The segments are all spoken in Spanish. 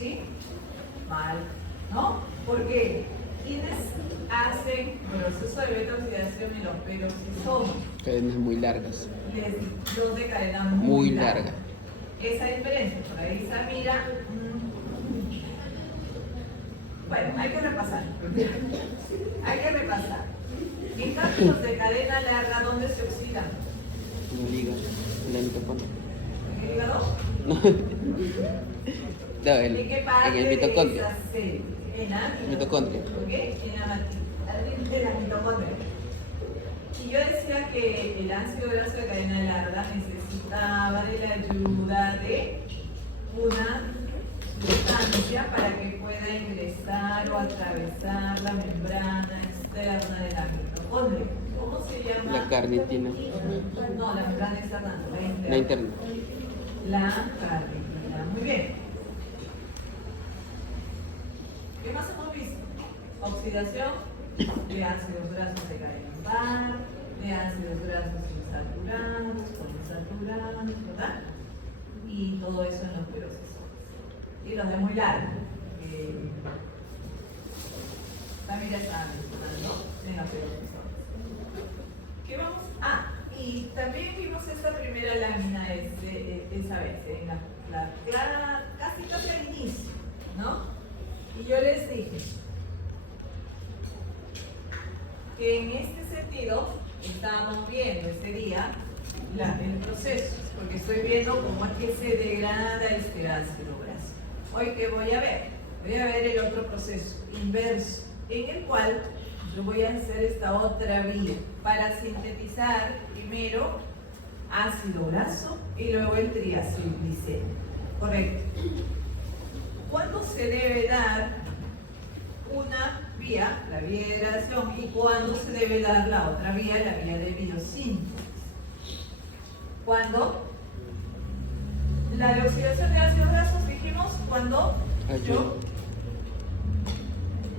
¿Sí? Mal, ¿no? Porque quienes hacen proceso de beta-oxidación en los peroxisomas, Cadenas muy largas. los de cadena Muy larga. larga. Esa diferencia, por ahí Samira. Bueno, hay que repasar. Hay que repasar. En cambio, los de cadena larga, ¿dónde se oxidan? En el hígado, en la mitocondria. ¿En el hígado? No, ¿En qué parte en el de mitocondrio. esa célula? En la Mitocondria. ¿Ok? En la mitocondria. Y yo decía que el ácido graso de cadena larga necesitaba de la ayuda de una sustancia para que pueda ingresar o atravesar la membrana externa de la mitocondria. ¿Cómo se llama? La carnitina. No, la membrana externa, la interna. La interna. La carnitina. Muy bien. ¿Qué más hemos visto? Oxidación de ácidos grasos de cadena par, de ácidos grasos insaturados, poliinsaturados, ¿verdad? Y todo eso en los peroxisomas. Y los de muy largo. También ya estaban mencionando en los peroxisomas. ¿Qué vamos? Y también vimos esta primera lámina esa vez, en casi al inicio, ¿no? Y yo les dije que en este sentido estábamos viendo ese día el proceso, porque estoy viendo cómo es que se degrada este ácido graso. Hoy, ¿qué voy a ver? Voy a ver el otro proceso inverso, en el cual yo voy a hacer esta otra vía para sintetizar primero ácido graso y luego el triacilglicérico. Correcto. ¿Cuándo se debe dar una vía, la vía de degradación, y cuándo se debe dar la otra vía, la vía de biosíntesis? ¿Cuándo? La de oxidación de ácidos grasos dijimos, ¿cuándo? Ayuno.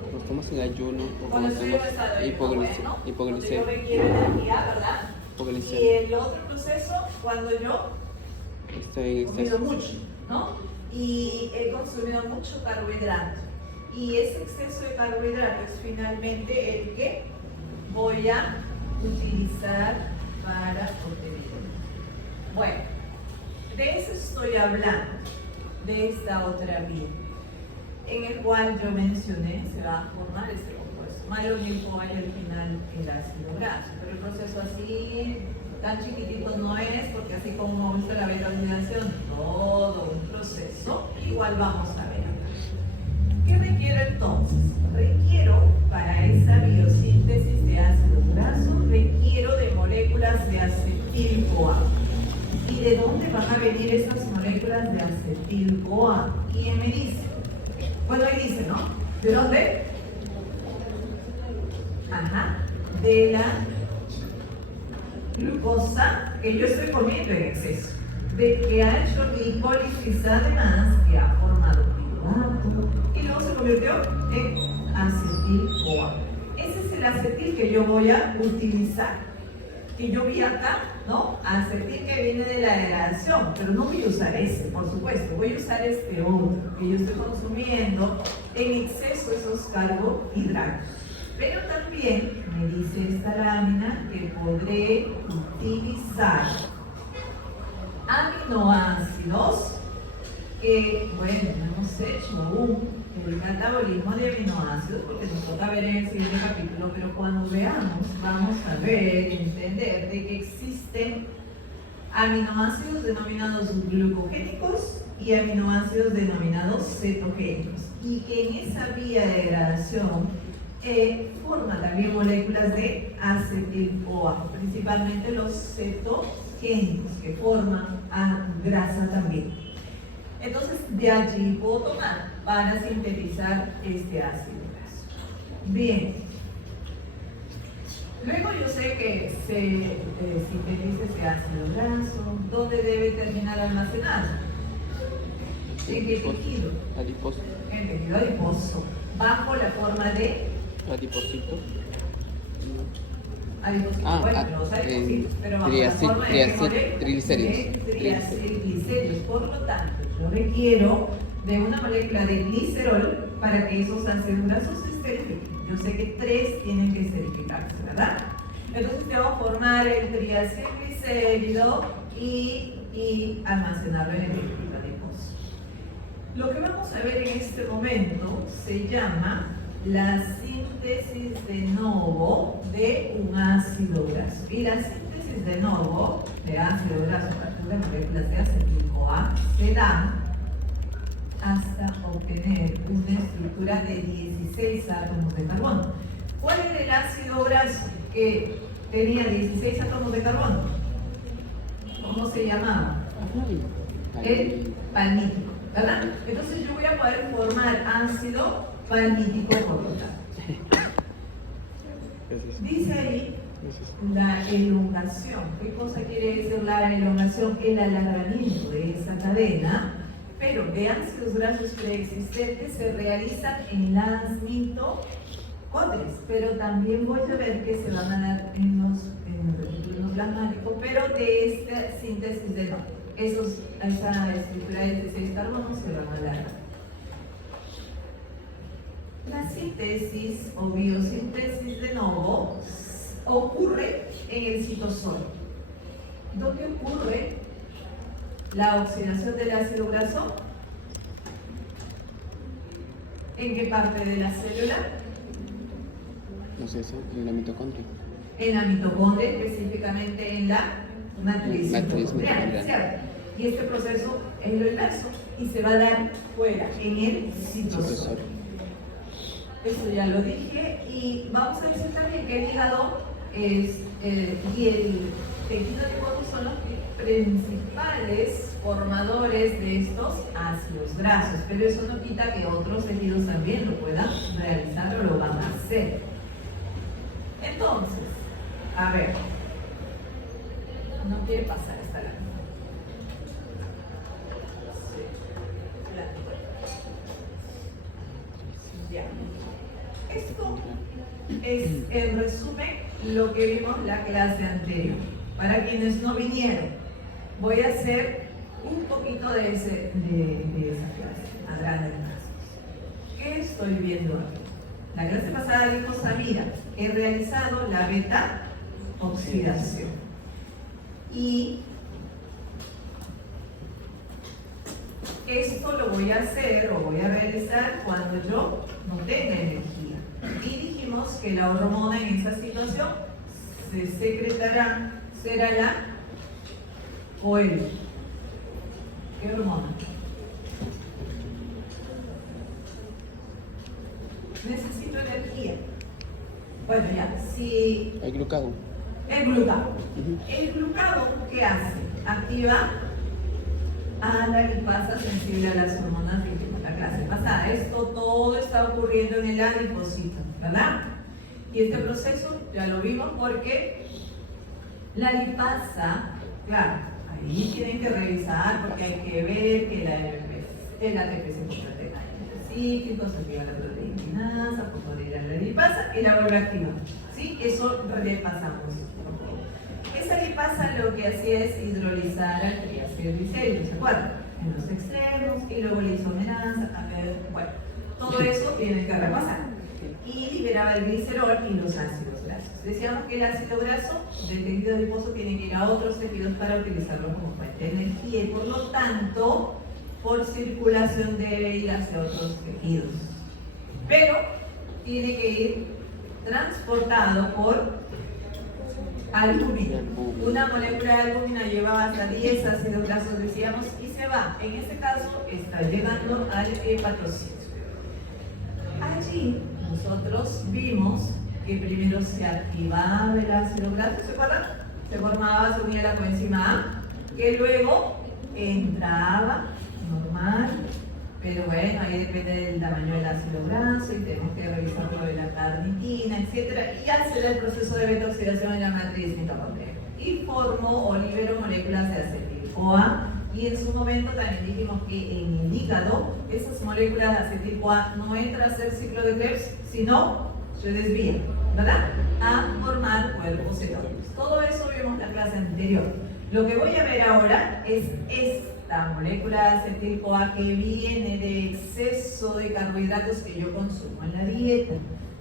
Cuando estamos en ayuno o Cuando cuando estoy en estamos estado de hipoglicemia. cuando yo requiero energía, ¿verdad? Y el otro proceso, cuando yo Estoy he en comido exceso. mucho, ¿no? Y he consumido mucho carbohidrato. Y ese exceso de carbohidrato es finalmente el que voy a utilizar para obtener. Bueno, de eso estoy hablando, de esta otra vía, en el cual yo mencioné, se va a formar este compuesto. Malonilco y al final el ácido graso. Pero el proceso así tan chiquitito no es, porque así como hemos visto la beta-oxidación, todo un proceso, igual vamos a ver acá. ¿Qué requiero entonces? Requiero para esa biosíntesis de ácidos grasos, requiero de moléculas de acetil-CoA. ¿Y de dónde van a venir esas moléculas de acetil-CoA? ¿Quién me dice? Bueno, ahí dice, ¿no? ¿De dónde? Ajá, de la glucosa que yo estoy comiendo en exceso, de que ha hecho glicólisis además, que ha formado piruvato y luego se convirtió en acetil-CoA. Ese es el acetil que yo voy a utilizar, que yo vi acá, ¿no? Acetil que viene de la degradación, pero no voy a usar ese, por supuesto, voy a usar este otro, que yo estoy consumiendo en exceso esos carbohidratos. Pero también me dice esta lámina que podré utilizar aminoácidos que, bueno, hemos hecho el catabolismo de aminoácidos porque nos toca ver en el siguiente capítulo, pero cuando veamos vamos a ver, entender de que existen aminoácidos denominados glucogénicos y aminoácidos denominados cetogénicos, y que en esa vía de degradación forman también moléculas de acetil-CoA, principalmente los cetogénicos, que forman grasa también. Entonces, de allí puedo tomar para sintetizar este ácido graso. Bien. Luego yo sé que se sintetiza este ácido graso. ¿Dónde debe terminar almacenado? ¿En qué tejido? Adiposo. En tejido adiposo. Bajo la forma de Adiposito. adiposito. Bueno, los adipocitos, pero bajo la forma de triglicéridos. triglicéridos. Por lo tanto, yo requiero de una molécula de glicerol para que esos ácidos grasos se esterifiquen. Yo sé que 3 tienen que esterificarse, ¿verdad? Entonces te va a formar el triacilglicérido y almacenarlo en el tejido adiposo. Lo que vamos a ver en este momento se llama la síntesis de novo de un ácido graso. Y la síntesis de novo de ácido graso a partir de moléculas de acetil-CoA se da hasta obtener una estructura de 16 átomos de carbono. ¿Cuál era el ácido graso que tenía 16 átomos de carbono? ¿Cómo se llamaba? El palmítico, ¿verdad? Entonces yo voy a poder formar ácido palmítico por lo tanto. Dice ahí la elongación. ¿Qué cosa quiere decir la elongación? El alargamiento de esa cadena, pero de ácidos grasos preexistentes se realizan en las mitocondrias, pero también voy a ver que se van a dar en el retículo plasmático, pero de esta síntesis de novo. Esa estructura de 16 carbonos se van a dar. La síntesis o biosíntesis de novo ocurre en el citosol. ¿Dónde ocurre la oxidación del ácido graso? ¿En qué parte de la célula? No sé, en la mitocondria. En la mitocondria, específicamente en la matriz mitocondrial, mitocondrial. ¿cierto? Y este proceso es lo inverso y se va a dar fuera, en el citosol. Eso ya lo dije. Y vamos a decir también que el hígado y el tejido adiposo son los principales formadores de estos ácidos grasos, pero eso no quita que otros tejidos también lo puedan realizar o lo van a hacer. Entonces, a ver, no quiere pasar esta lámina. Ya. Esto es, en resumen, lo que vimos la clase anterior. Para quienes no vinieron, voy a hacer un poquito de esa clase, a grandes rasgos. ¿Qué estoy viendo aquí? La clase pasada dijo Samira, he realizado la beta oxidación. Y esto lo voy a hacer o voy a realizar cuando yo no tenga energía. Y dijimos que la hormona en esa situación se secretará, será la OL. ¿Qué hormona? Necesito energía. Bueno, ya, si... El glucagón. El glucagón. El glucagón, ¿qué hace? Activa a la lipasa sensible a las hormonas que vimos la clase pasada. Esto todo está ocurriendo en el adipocito, ¿verdad? Y este proceso ya lo vimos porque la lipasa, claro, ahí tienen que revisar porque hay que ver que el ATP se convierte en cíclico, se activa la proteinasa, fosforilada la lipasa y la vuelve a activar. ¿Sí? Eso repasamos. Esa lipasa lo que hacía es hidrolizar al triacilglicérido, ¿se acuerdan? En los extremos y luego la isomerasa, bueno, todo eso tienen que repasar. Y liberaba el glicerol y los ácidos grasos. Decíamos que el ácido graso del tejido adiposo tiene que ir a otros tejidos para utilizarlo como fuente de energía y por lo tanto, por circulación debe ir hacia otros tejidos. Pero tiene que ir transportado por albúmina. Una molécula de albúmina lleva hasta 10 ácidos grasos, decíamos, y se va. En este caso, está llegando al hepatocito. Allí nosotros vimos que primero se activaba el ácido graso, ¿se acuerdan? Se formaba, se unía la coenzima A, que luego entraba normal, pero bueno, ahí depende del tamaño del ácido graso y tenemos que revisar lo de la carnitina, etc. Y hacer el proceso de beta-oxidación en la matriz mitocondrial. Y formó o liberó moléculas de acetil-CoA. Y en su momento también dijimos que en el hígado esas moléculas de acetil-CoA no entran a hacer ciclo de Krebs, sino se desvían, ¿verdad? A formar cuerpos cetónicos. Todo eso vimos en la clase anterior. Lo que voy a ver ahora es esta la molécula de acetil-CoA que viene de exceso de carbohidratos que yo consumo en la dieta.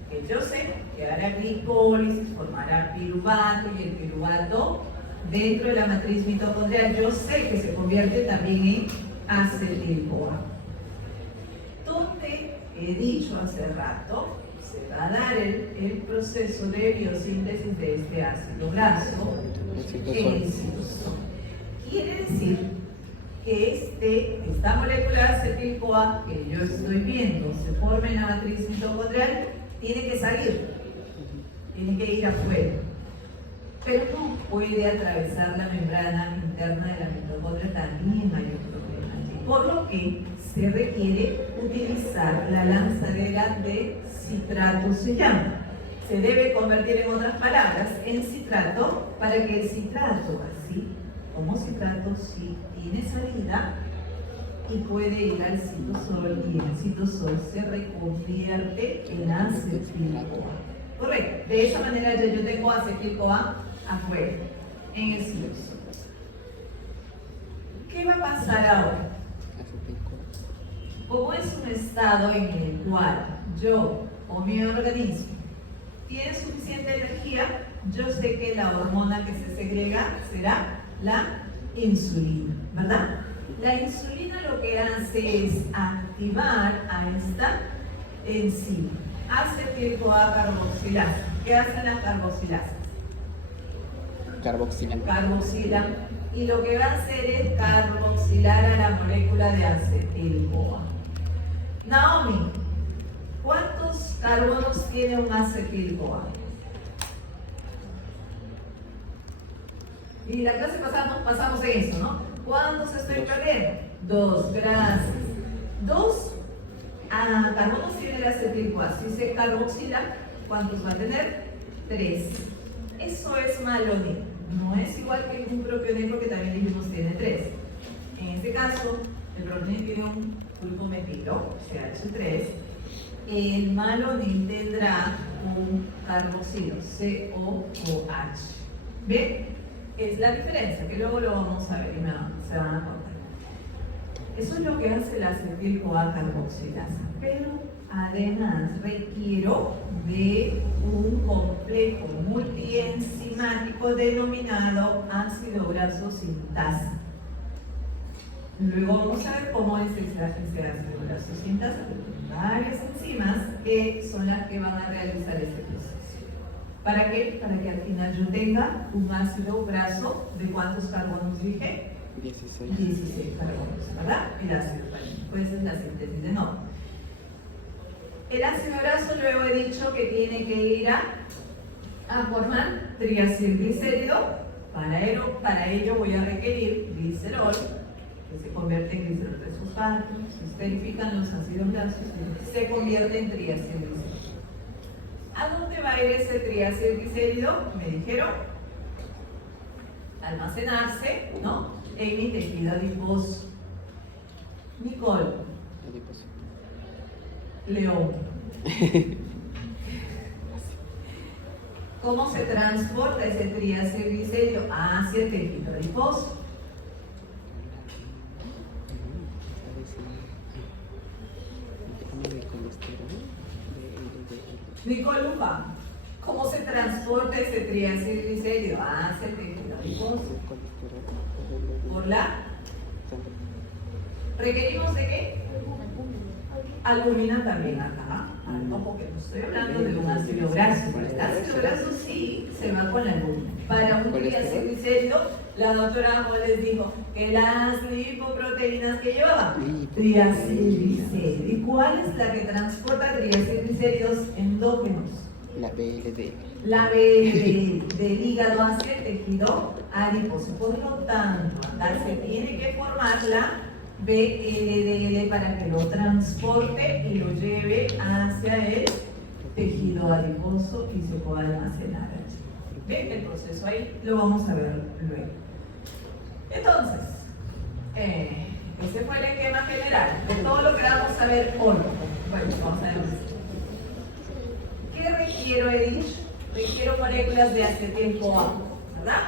Que yo sé que hará glicólisis, formará piruvato y el piruvato dentro de la matriz mitocondrial yo sé que se convierte también en acetil-CoA. Donde he dicho hace rato, se va a dar el proceso de biosíntesis de este ácido graso en el citosol. Quiere decir que esta molécula de acetil-CoA que yo estoy viendo se forma en la matriz mitocondrial, tiene que salir, tiene que ir afuera, pero no puede atravesar la membrana interna de la mitocondria, también hay un problema allí, por lo que se requiere utilizar la lanzadera de citrato, se llama. Se debe convertir, en otras palabras, en citrato para que el citrato, así como citrato, sí tiene salida y puede ir al citosol y el citosol se reconvierte en acetil-CoA. Correcto. De esa manera ya yo tengo acetil-CoA afuera, en el citosol. ¿Qué va a pasar ahora? Como es un estado en el cual yo o mi organismo tiene suficiente energía, yo sé que la hormona que se segrega será la insulina, ¿verdad? La insulina lo que hace es activar a esta enzima, acetil-CoA carboxilasa. ¿Qué hacen las carboxilasas? Carboxilan. Y lo que va a hacer es carboxilar a la molécula de acetil-CoA. Naomi, ¿cuántos carbonos tiene un acetil-CoA? Y la clase pasada pasamos en eso, ¿no? ¿Cuántos estoy perdiendo? 2, gracias. 2 carbonos tiene el acetil-CoA. Si se carboxila, ¿cuántos va a tener? 3. Eso es malonil. No es igual que un propionil porque también dijimos tiene 3. En este caso, el propionil tiene un grupo metilo, CH3. El malonil tendrá un carboxilo, COOH. ¿Ven? Es la diferencia, que luego lo vamos a ver y se van a contar. Eso es lo que hace la acetil-CoA carboxilasa. Pero además requiero de un complejo multienzimático denominado ácido graso sintasa. Luego vamos a ver cómo es ese ácido graso sintasa. Varias enzimas que son las que van a realizar este proceso. ¿Para qué? Para que al final yo tenga un ácido graso de ¿cuántos carbonos dije? 16 carbonos, ¿verdad? El ácido graso. Pues es la síntesis de nodo. El ácido graso luego he dicho que tiene que ir a formar triacilglicérido. Para ello voy a requerir glicerol, que se convierte en glicerol 3-fosfato. Se esterifican los ácidos grasos y se convierte en triacilglicérido. ¿A dónde va a ir ese triacilglicérido? Me dijeron, almacenarse, ¿no? En mi tejido adiposo. Nicole. León. ¿Cómo se transporta ese triacilglicérido hacia el tejido adiposo? Nicole Lupa, ¿cómo se transporta ese triacilglicérido hacia el tejido adiposo? ¿Por la? ¿Requerimos de qué? Albumina también acá. No, porque no estoy hablando de un ácido graso. El ácido graso sí se va con la albumina. Para un triacilglicérido, la doctora Amor les dijo que las lipoproteínas que llevaban triacilglicérido. ¿Y cuál es la que transporta triacilglicéridos endógenos? La BLD. La BLD, del hígado hacia el tejido adiposo. Por lo tanto, acá se tiene que formar la BLDL para que lo transporte y lo lleve hacia el tejido adiposo y se pueda almacenar allí. ¿Ven? El proceso ahí lo vamos a ver luego. Entonces, ese fue el esquema general de todo lo que vamos a ver hoy. Bueno, vamos a ver. ¿Qué requiero, he dicho? Requiero moléculas de acetil-CoA, ¿verdad?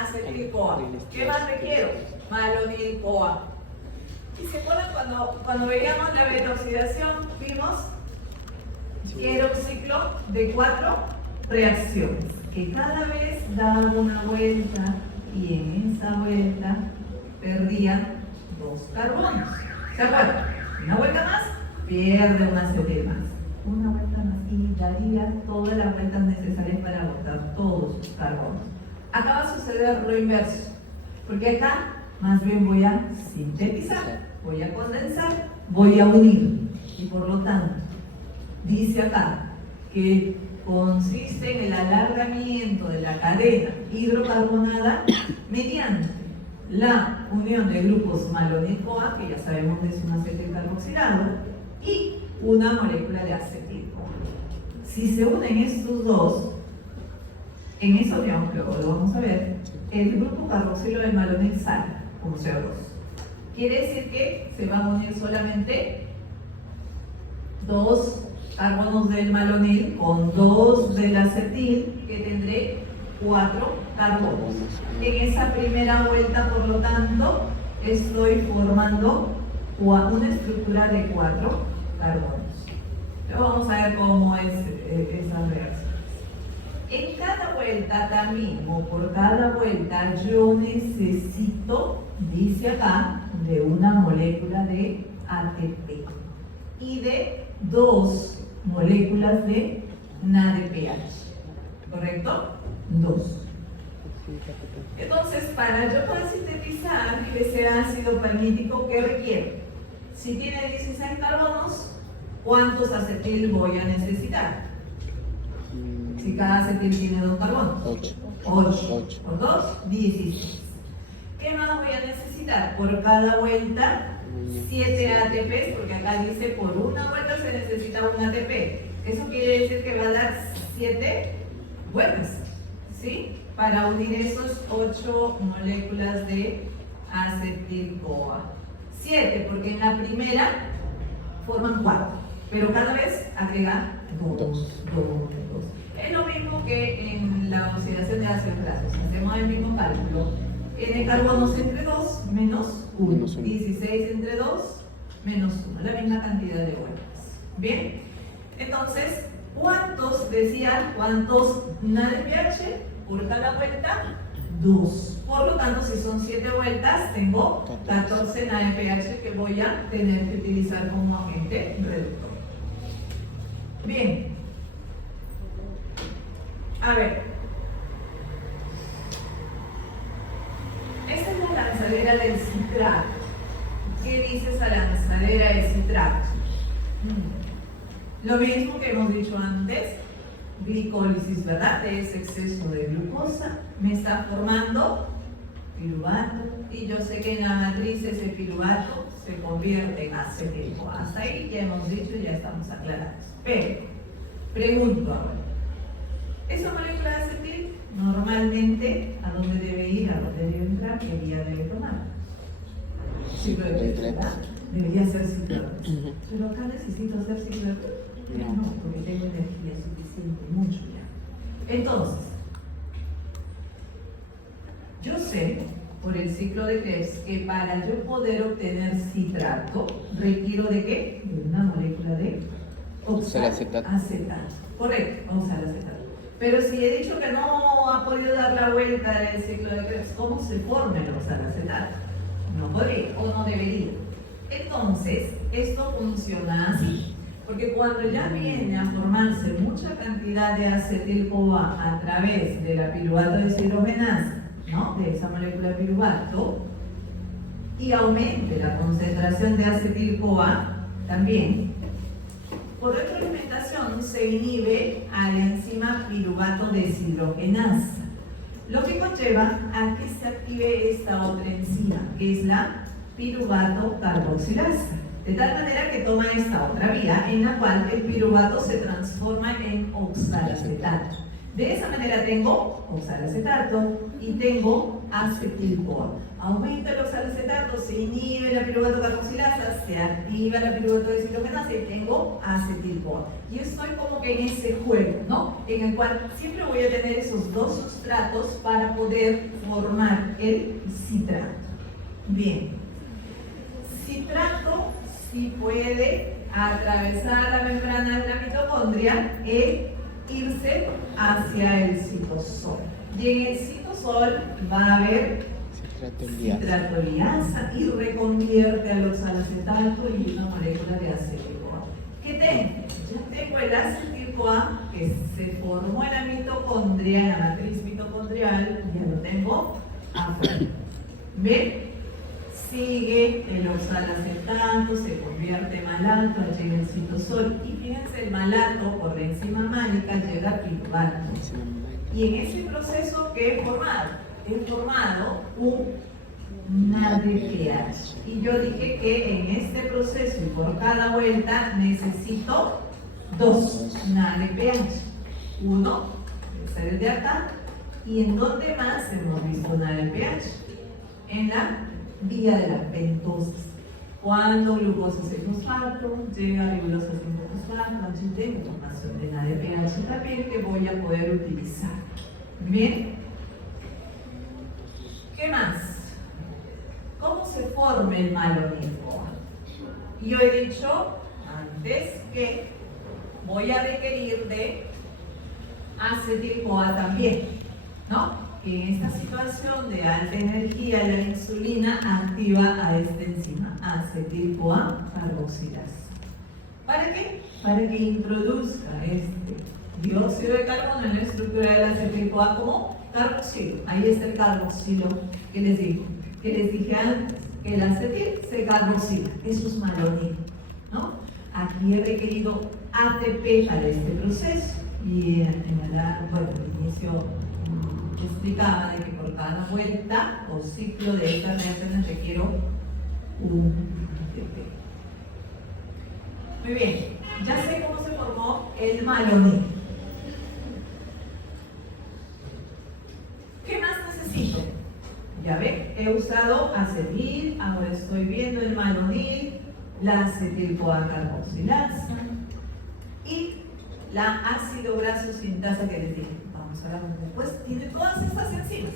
Acetil-CoA. ¿Qué más requiero? Malonil-CoA. Y se acuerdan cuando veíamos la beta oxidación, vimos que era un ciclo de 4 reacciones, que cada vez daba una vuelta y en esa vuelta perdían 2 carbonos. ¿Se acuerdan? Una vuelta más, pierde un acetil más. Una vuelta más y daría todas las vueltas necesarias para botar todos sus carbonos. Acá va a suceder lo inverso, porque acá más bien voy a sintetizar, voy a condensar, voy a unir. Y por lo tanto, dice acá que consiste en el alargamiento de la cadena hidrocarbonada mediante la unión de grupos malonil-CoA, que ya sabemos que es un acetil carboxilado, y una molécula de acetil-CoA. Si se unen estos dos, en esa unión, que luego lo vamos a ver, el grupo carboxilo del malonil sale como CO2. Quiere decir que se van a unir solamente 2 carbonos del malonil con 2 del acetil, que tendré 4 carbonos. En esa primera vuelta, por lo tanto, estoy formando una estructura de 4 carbonos. Luego vamos a ver cómo es esa reacción. En cada vuelta también, o por cada vuelta, yo necesito, dice acá, de una molécula de ATP y de 2 moléculas de NADPH, ¿correcto? 2. Entonces, para yo poder sintetizar ese ácido palmítico, ¿qué requiere? Si tiene 16 carbonos, ¿cuántos acetil voy a necesitar? Si cada acetil tiene 2 carbonos. 8. Por 2, 16. ¿Qué más voy a necesitar? Por cada vuelta, 7 ATPs, porque acá dice por una vuelta se necesita un ATP. Eso quiere decir que va a dar 7 vueltas, ¿sí? Para unir esos 8 moléculas de acetil-CoA. 7, porque en la primera forman 4, pero cada vez agrega 2. Es lo mismo que en la oxidación de ácidos grasos. Hacemos el mismo cálculo. N carbonos entre 2 menos 1. 16 entre 2 menos 1. La misma cantidad de vueltas. Bien. Entonces, ¿cuántos, decían, cuántos NADPH por cada vuelta? 2. Por lo tanto, si son 7 vueltas, tengo 14 NADPH que voy a tener que utilizar como agente reductor. Bien. A ver. Esta es la lanzadera del citrato. ¿Qué dice esa lanzadera del citrato? Lo mismo que hemos dicho antes, glicólisis, ¿verdad? De ese exceso de glucosa me está formando piruvato, y yo sé que en la matriz ese piruvato se convierte en acetil-CoA. Hasta ahí ya hemos dicho y ya estamos aclarados. Pero, pregunto ahora, ¿esa molécula de acetil normalmente a dónde debe ir, a dónde debe entrar, qué vía debe tomar? Ciclo de Krebs, ¿verdad? Debería ser ciclo de Krebs. Pero acá necesito hacer ciclo de Krebs. No, porque tengo energía suficiente, mucho ya. Entonces, yo sé por el ciclo de Krebs que para yo poder obtener citrato requiero de ¿qué? De una molécula de oxalacetato. Correcto, oxalacetato. Pero si he dicho que no ha podido dar la vuelta del ciclo de Krebs, ¿cómo se forma el oxalacetato? No podría o no debería. Entonces, esto funciona así. Porque cuando ya viene a formarse mucha cantidad de acetil-CoA a través de la piruvato deshidrogenasa, ¿no? De esa molécula de piruvato, y aumente la concentración de acetil-CoA, también, por retroalimentación se inhibe a la enzima piruvato deshidrogenasa, lo que conlleva a que se active esta otra enzima, que es la piruvato carboxilasa. De tal manera que toma esta otra vía en la cual el piruvato se transforma en oxalacetato. De esa manera tengo oxalacetato y tengo acetil-CoA. Aumenta el oxalacetato, se inhibe la piruvato carboxilasa, se activa la piruvato deshidrogenasa y tengo acetil-CoA. Y estoy como que en ese juego, ¿no? En el cual siempre voy a tener esos dos sustratos para poder formar el citrato. Bien. citrato sí puede atravesar la membrana de la mitocondria e irse hacia el citosol. Y en el citosol va a haber citratoliasa y reconvierte al oxalacetato y una molécula de acetil-CoA. ¿Qué tengo? Ya tengo el acetil-CoA que se formó en la mitocondria, en la matriz mitocondrial, ya lo tengo afuera. ¿Ven? Sigue el oxalacetato, se convierte malato allí en el citosol y fíjense, el malato por la enzima málica llega a piruvato. Y en ese proceso que he formado un ADPH. Y yo dije que en este proceso y por cada vuelta necesito dos ADPH. Uno, debe ser el de acá. ¿Y en dónde más hemos visto un ADPH? En la vía de la pentosis. Cuando glucosa 6-fosfato llega a ribosa 5-fosfato, allí tengo formación de ADPH también que voy a poder utilizar. Bien. ¿Qué más? ¿Cómo se forma el malonil-CoA? Yo he dicho antes que voy a requerir de acetil-CoA también, ¿no? En esta situación de alta energía, la insulina activa a esta enzima, acetil-CoA carboxilasa. ¿Para qué? Para que introduzca este dióxido de carbono en la estructura del acetil-CoA como carboxilo. Ahí está el carboxilo que les dije antes, que el acetil se carboxila. Eso es malonil, ¿no? Aquí he requerido ATP para este proceso y en verdad, bueno, al inicio explicaba de que por cada vuelta o ciclo de estas reacciones requiero un ATP. Muy bien, ya sé cómo se formó el malonil. ¿Qué más necesito? Ya ven, he usado acetil, ahora estoy viendo el malonil, la acetil-CoA carboxilasa y la ácido graso sintasa que les dije. Vamos a ver después. Tiene todas estas enzimas: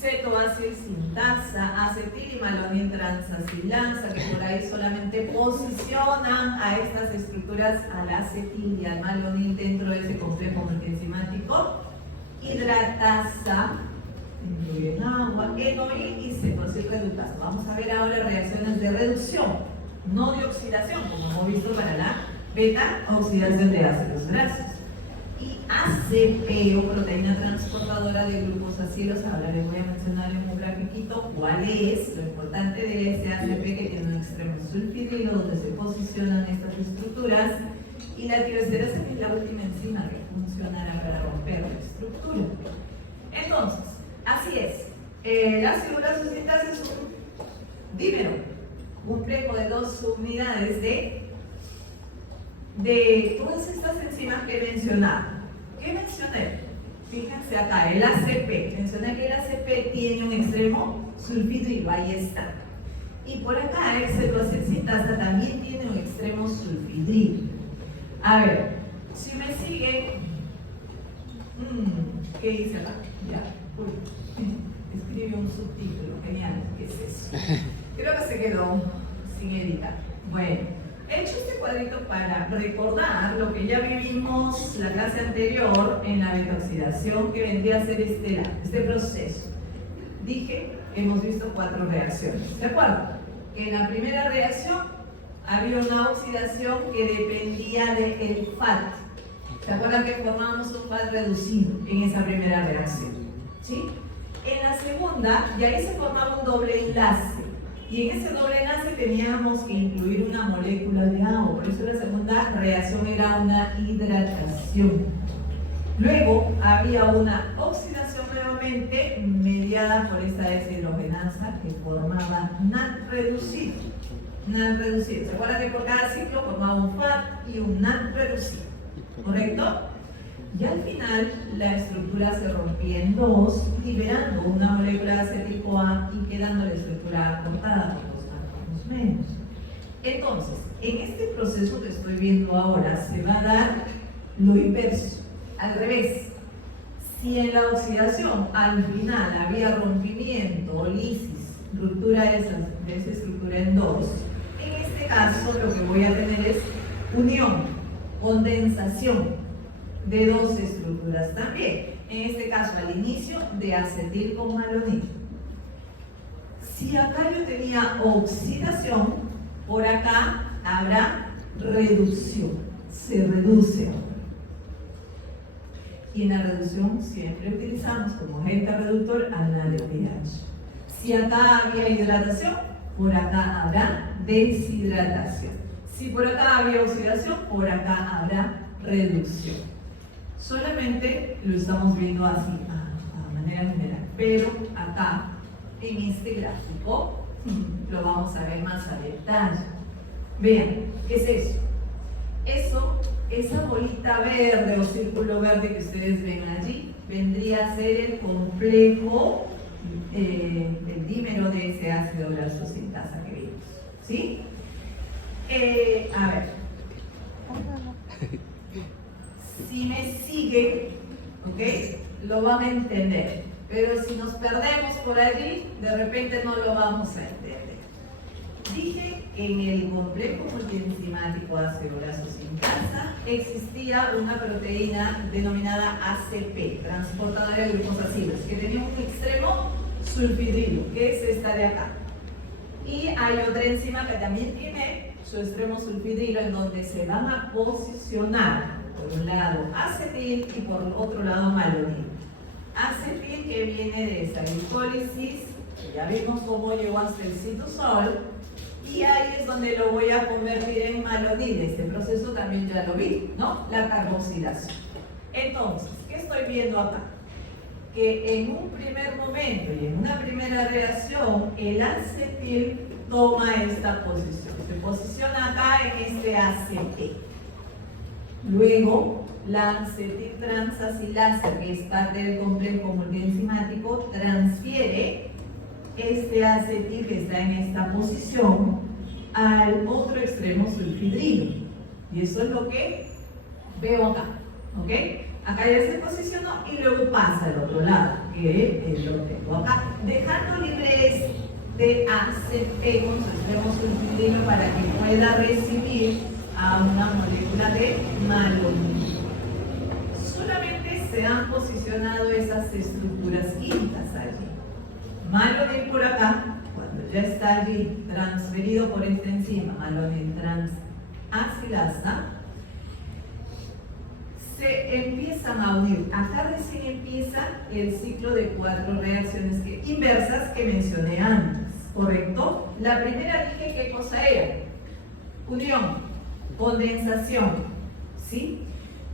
cetoacil sintasa, acetil y malonil transacilasa, que por ahí solamente posicionan a estas estructuras, al acetil y al malonil dentro de ese complejo multienzimático. Hidratasa, incluye agua, enoil y cetoacil reductasa. Vamos a ver ahora reacciones de reducción, no de oxidación, como hemos visto para la beta oxidación de ácidos grasos. Y ACP, o proteína transportadora de glucosasilos, ahora les voy a mencionar en un grafiquito cuál es lo importante de ese ACP, que tiene un extremo sulfidilo donde se posicionan estas estructuras, y la tirosterasa, que es la última enzima que funcionará para romper la estructura. Entonces, así es, el ácido graso sintasa es un dímero, un complejo de dos subunidades de todas estas enzimas que he mencionado. ¿Qué mencioné? Fíjense acá, el ACP. Mencioné que el ACP tiene un extremo sulfidrilo, ahí está. Y por acá el cetoacil sintasa también tiene un extremo sulfidrilo. A ver, si me siguen, ¿qué hice acá? Ya, escribí un subtítulo, genial, ¿qué es eso? Creo que se quedó sin editar. Bueno, he hecho este cuadrito para recordar lo que ya vivimos la clase anterior en la beta-oxidación, que vendría a ser este proceso. Dije que hemos visto 4 reacciones, ¿de acuerdo? Que en la primera reacción había una oxidación que dependía del FAT. ¿Se acuerdan que formábamos un FAT reducido en esa primera reacción? ¿Sí? En la segunda, y ahí se formaba un doble enlace. Y en ese doble enlace teníamos que incluir una molécula de agua. Por eso la segunda reacción era una hidratación. Luego había una oxidación nuevamente mediada por esta deshidrogenasa que formaba NAD reducido. NAD reducido. ¿Se acuerdan que por cada ciclo formaba un FAT y un NAD reducido? ¿Correcto? Y al final la estructura se rompía en dos, liberando una molécula de acetil-CoA y quedando la estructura cortada por 2 átomos menos. Entonces, en este proceso que estoy viendo ahora se va a dar lo inverso, al revés. Si en la oxidación al final había rompimiento o lisis, ruptura de esa estructura estructura en dos. En este caso lo que voy a tener es unión, condensación de dos estructuras también. En este caso al inicio de acetil con malonil. Si acá yo tenía oxidación, por acá habrá reducción, se reduce. Y en la reducción siempre utilizamos como agente reductor al de pH. Si acá había hidratación, por acá habrá deshidratación. Si por acá había oxidación, por acá habrá reducción. Solamente lo estamos viendo así, a manera general. Pero acá, en este gráfico, lo vamos a ver más a detalle. Vean, ¿qué es eso? Eso, esa bolita verde o círculo verde que ustedes ven allí, vendría a ser el complejo, el dímero de ese ácido graso sintasa que vimos. ¿Sí? A ver. Si me siguen, ¿ok? Lo van a entender. Pero si nos perdemos por allí, de repente no lo vamos a entender. Dije que en el complejo multienzimático ácido graso sintasa existía una proteína denominada ACP, transportadora de glucosasilas, que tenía un extremo sulfidrilo, que es esta de acá. Y hay otra enzima que también tiene su extremo sulfidrilo, en donde se van a posicionar por un lado acetil y por otro lado malonil. Acetil que viene de esa glicólisis, que ya vimos cómo llegó hasta el citosol, y ahí es donde lo voy a convertir en malonil. Este proceso también ya lo vi, ¿no? La carboxilación. Entonces, ¿qué estoy viendo acá? Que en un primer momento y en una primera reacción, el acetil toma esta posición. Se posiciona acá en este ACP. Luego, la acetiltransacilasa, que es parte del complejo multienzimático, transfiere este acetil que está en esta posición al otro extremo sulfidrilo. Y eso es lo que veo acá. ¿Ok? Acá ya se posicionó y luego pasa al otro lado, que lo tengo acá. Dejando libre este ACP con su extremo sulfidrilo para que pueda recibir a una molécula de malonil. Solamente se han posicionado esas estructuras quintas allí. Malonil por acá, cuando ya está allí transferido por esta enzima, malonil transacilasa, se empiezan a unir. Acá recién empieza el ciclo de 4 reacciones inversas que mencioné antes, ¿correcto? La primera dije qué cosa era. Unión, condensación, ¿sí?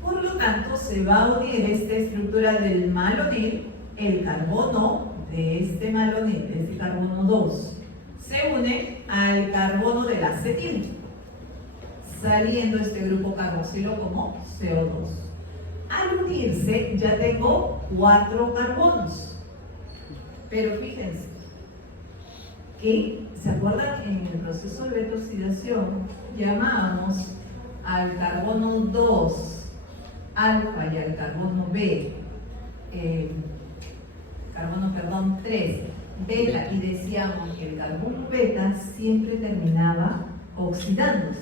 Por lo tanto, se va a unir esta estructura del malonil, el carbono de este malonil, de este carbono 2, se une al carbono del acetil, saliendo este grupo carboxilo como CO2. Al unirse ya tengo 4 carbonos. Pero fíjense que, ¿se acuerdan? En el proceso de beta oxidación llamábamos al carbono 2 alfa y al carbono B, carbono 3 beta, y decíamos que el carbono beta siempre terminaba oxidándose.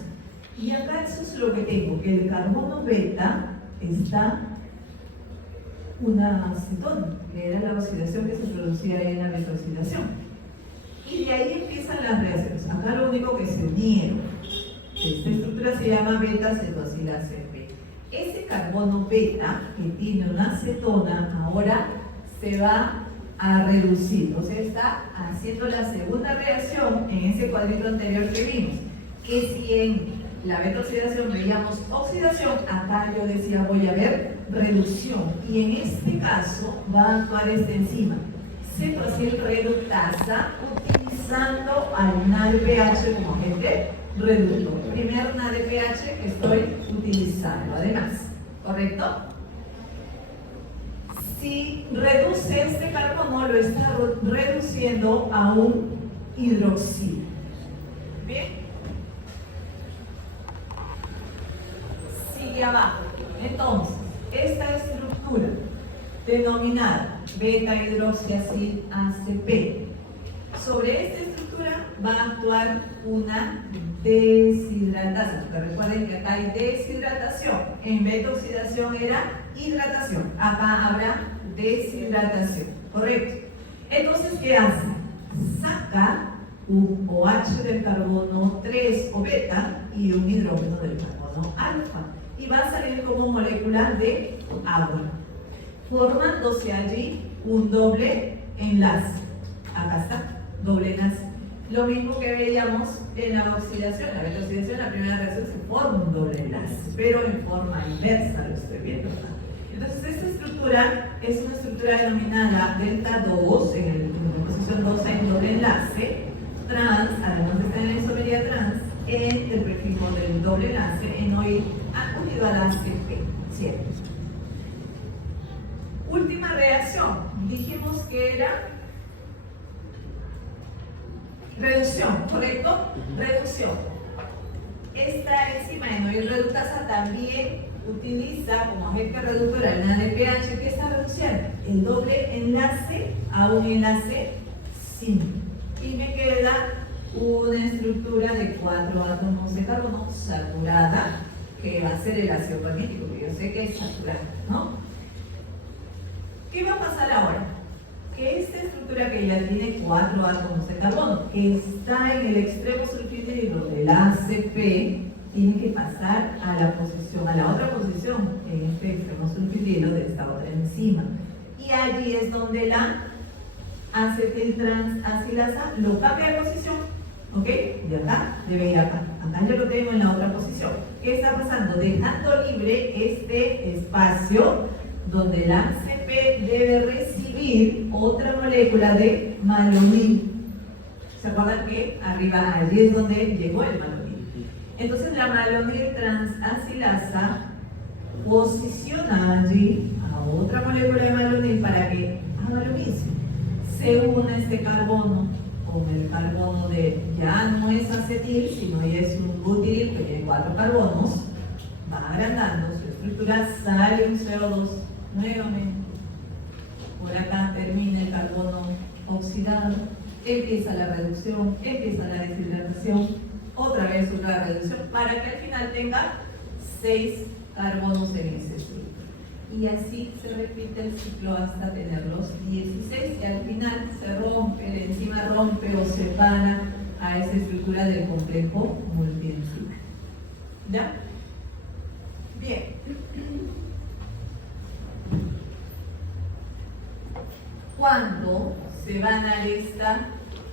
Y acá eso es lo que tengo, que el carbono beta está una acetona, que era la oxidación que se producía ahí en la beta-oxidación. Y de ahí empiezan las reacciones. Acá lo único que se unieron. Esta estructura se llama beta-cetoacilasa B. Ese carbono beta, que tiene una acetona, ahora se va a reducir. O sea, está haciendo la segunda reacción en ese cuadrito anterior que vimos. Que si en la beta-oxidación veíamos oxidación, acá yo decía voy a ver reducción. Y en este caso va a actuar esta enzima, cetoacil reductasa, utilizando al NADPH como agente reductor. Primer NADPH que estoy utilizando, además, ¿correcto? Si reduce este carbono, lo está reduciendo a un hidroxilo. ¿Bien? Sigue abajo. Entonces, esta estructura denominada beta-hidroxiacil ACP, sobre esta estructura va a actuar una deshidratación. Porque recuerden que acá hay deshidratación. En vez de oxidación era hidratación. Acá habrá deshidratación. ¿Correcto? Entonces, ¿qué hace? Saca un OH del carbono 3 o beta y un hidrógeno del carbono alfa. Y va a salir como molécula de agua, formándose allí un doble enlace. Acá está, doble enlace. Lo mismo que veíamos en la oxidación. En la oxidación, la primera reacción se forma un doble enlace, pero en forma inversa, lo estoy viendo acá. Entonces, esta estructura es una estructura denominada delta 2, en la posición 2 hay un doble enlace, trans, además está en la isomería trans, en el prefijo del doble enlace, en OI, unido a la ACP, ¿cierto? Última reacción, dijimos que era reducción, ¿correcto? Reducción. Esta enzima enoil reductasa también utiliza como agente reductora el NADPH. ¿Qué está reduciendo? El doble enlace a un enlace sin. Y me queda una estructura de 4 átomos de carbono saturada, que va a ser el ácido palmítico, que yo sé que es saturada, ¿no? ¿Qué va a pasar ahora? Que esta estructura que ya tiene 4 átomos de carbono, que está en el extremo sulfidilo del ACP, tiene que pasar a la otra posición, en este extremo sulfidilo de esta otra enzima. Y allí es donde la acetiltransasilasa lo cambia de posición, ¿ok? De acá debe ir acá. Acá yo lo tengo en la otra posición. ¿Qué está pasando? Dejando libre este espacio donde la ACP debe recibir otra molécula de malonil. ¿Se acuerdan que arriba, allí es donde llegó el malonil? Entonces la malonil transasilasa posiciona allí a otra molécula de malonil para que haga lo mismo. Se une este carbono con el carbono de, ya no es acetil, sino ya es un butil que tiene 4 carbonos, va agrandando su estructura, sale un CO2 nuevamente. Por acá termina el carbono oxidado, empieza la reducción, empieza la deshidratación, otra vez una reducción, para que al final tenga 6 carbonos en ese estructura. Y así se repite el ciclo hasta tener los 16 y al final se rompe, la enzima rompe o separa a esa estructura del complejo multienzima. ¿Ya? Bien. ¿Cuándo se va a dar esta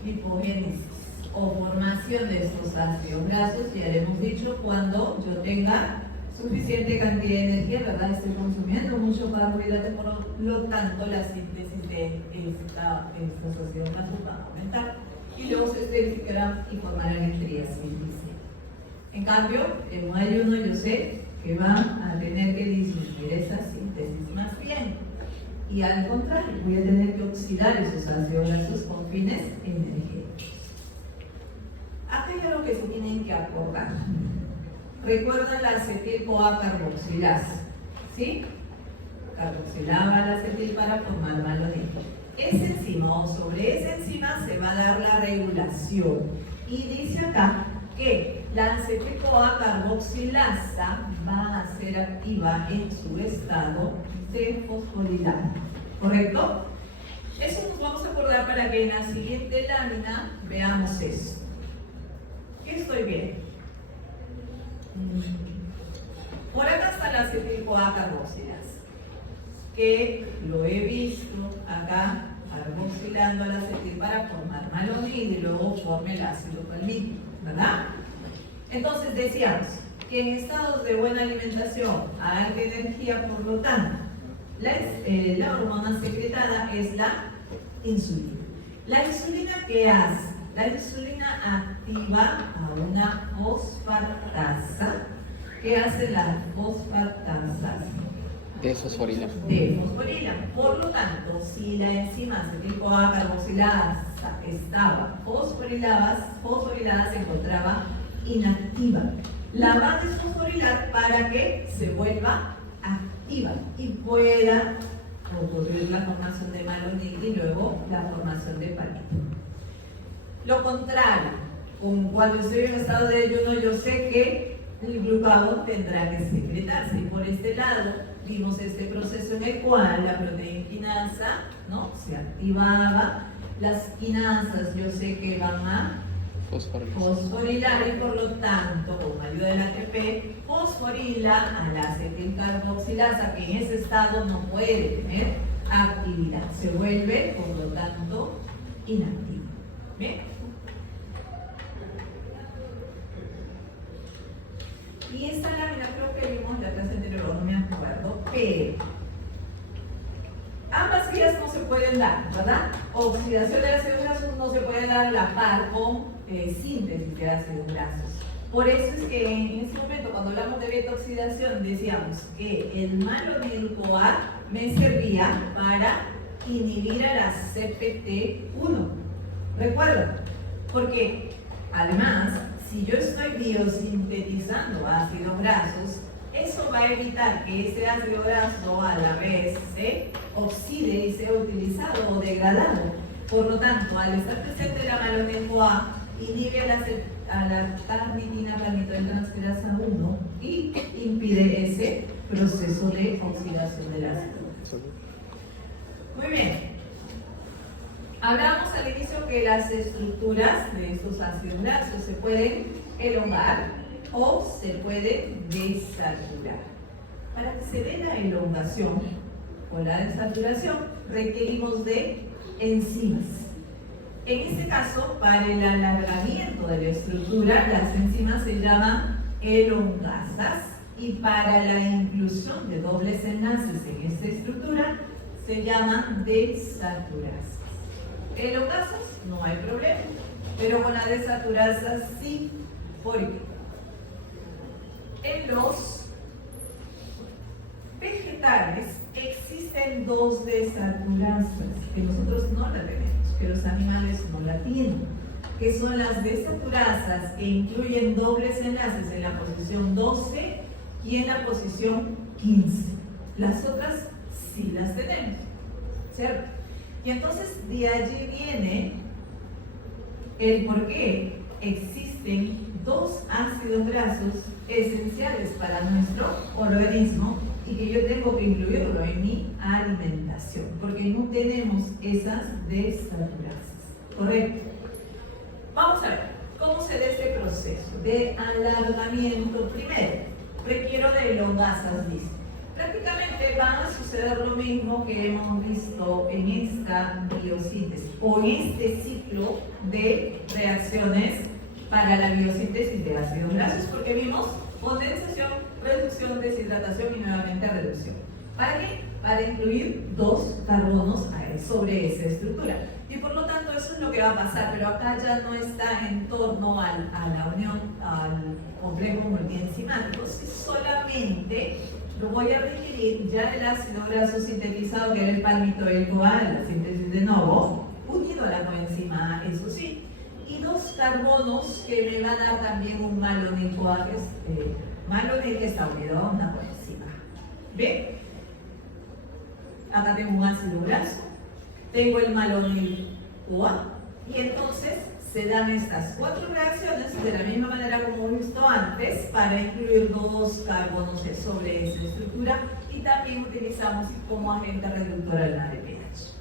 lipogénesis o formación de estos ácidos grasos? Ya le hemos dicho, cuando yo tenga suficiente cantidad de energía, ¿verdad? Estoy consumiendo mucho carbohidrato, por lo tanto la síntesis de estos ácidos grasos va a aumentar y luego se esterificarán y formarán estrías síntesis. En cambio, en un ayuno yo sé que va a tener que disminuir esa síntesis más bien. Y al contrario, voy a tener que oxidar esos ácidos grasos con fines energéticos. Acá hay algo que se tienen que acordar. Recuerdan la acetil-CoA carboxilasa, ¿sí? Carboxilaba la acetil para formar malonil. Esa enzima o sobre esa enzima se va a dar la regulación. Y dice acá que la acetil-CoA carboxilasa va a ser activa en su estado de fosforilado, ¿correcto? Eso nos vamos a acordar para que en la siguiente lámina veamos eso. ¿Qué estoy viendo? Por acá está la acetil-CoA carboxilasa, que lo he visto acá carboxilando al acetil para formar malonil y luego forme el ácido palmítico, ¿verdad? Entonces decíamos que en estados de buena alimentación, a alta energía, por lo tanto, la hormona secretada es la insulina. ¿La insulina qué hace? La insulina activa a una fosfatasa. ¿Qué hace la fosfatasa? Desfosforila. Desfosforila. Por lo tanto, si la enzima acetil-CoA carboxilasa estaba fosforilada, se encontraba inactiva. La va a desfosforilar para que se vuelva activa y pueda ocurrir la formación de malonil y luego la formación de palmito. Lo contrario, como cuando estoy en estado de ayuno, yo sé que el glucagón tendrá que secretarse. Y por este lado, vimos este proceso en el cual la proteína quinasa, ¿no?, se activaba. Las quinasas yo sé que van a fosforilar y por lo tanto, con ayuda del ATP, fosforila a la acetilcarboxilasa, que en ese estado no puede tener actividad. Se vuelve, por lo tanto, inactiva. ¿Bien? Y esta lámina creo que vimos la clase anterior, no me acuerdo, pero ambas vías no se pueden dar, ¿verdad? Oxidación de ácidos grasos no se puede dar a la par con síntesis de ácidos grasos. Por eso es que en este momento, cuando hablamos de beta-oxidación, decíamos que el malonil-CoA me servía para inhibir a la CPT1. ¿Recuerdan? Porque además, si yo estoy biosintetizando ácidos grasos, eso va a evitar que ese ácido graso a la vez se oxide y sea utilizado o degradado. Por lo tanto, al estar presente la malonil-CoA, inhibe a la tarnitina palmitoyltransferasa 1 y impide ese proceso de oxidación del ácido. Muy bien. Hablamos al inicio que las estructuras de estos ácidos grasos se pueden elongar o se pueden desaturar. Para que se dé la elongación o la desaturación requerimos de enzimas. En este caso, para el alargamiento de la estructura, las enzimas se llaman elongasas y para la inclusión de dobles enlaces en esta estructura se llaman desaturasas. Elongasas no hay problema, pero con la desaturasa sí. ¿Por qué? En los vegetales existen dos desaturasas que nosotros no la tenemos, que los animales no la tienen, que son las desaturasas que incluyen dobles enlaces en la posición 12 y en la posición 15. Las otras sí las tenemos, ¿cierto? Y entonces de allí viene el por qué existen dos ácidos grasos esenciales para nuestro organismo y que yo tengo que incluirlo en mi alimentación, porque no tenemos esas desaturasas, ¿correcto? Vamos a ver, ¿cómo se da este proceso de alargamiento? Primero, requiero de elongasas, dice. Prácticamente va a suceder lo mismo que hemos visto en esta biosíntesis o en este ciclo de reacciones para la biosíntesis de ácidos grasos, porque vimos condensación, reducción, deshidratación y nuevamente reducción. ¿Para qué? Para incluir dos carbonos sobre esa estructura. Y por lo tanto eso es lo que va a pasar, pero acá ya no está en torno a la unión, al complejo multienzimático, solamente lo voy a requerir ya el ácido graso sintetizado, que era el palmitoyl-CoA, la síntesis de Novo, unido a la coenzima, eso sí, y dos carbonos que me van a dar también un malonil-CoA, que es malonil que está unido a una coenzima. ¿Ven? Acá tengo un ácido graso, tengo el malonil-CoA, y entonces se dan estas cuatro reacciones de la misma manera como hemos visto antes para incluir dos carbonos sobre esa estructura y también utilizamos como agente reductor al NADPH.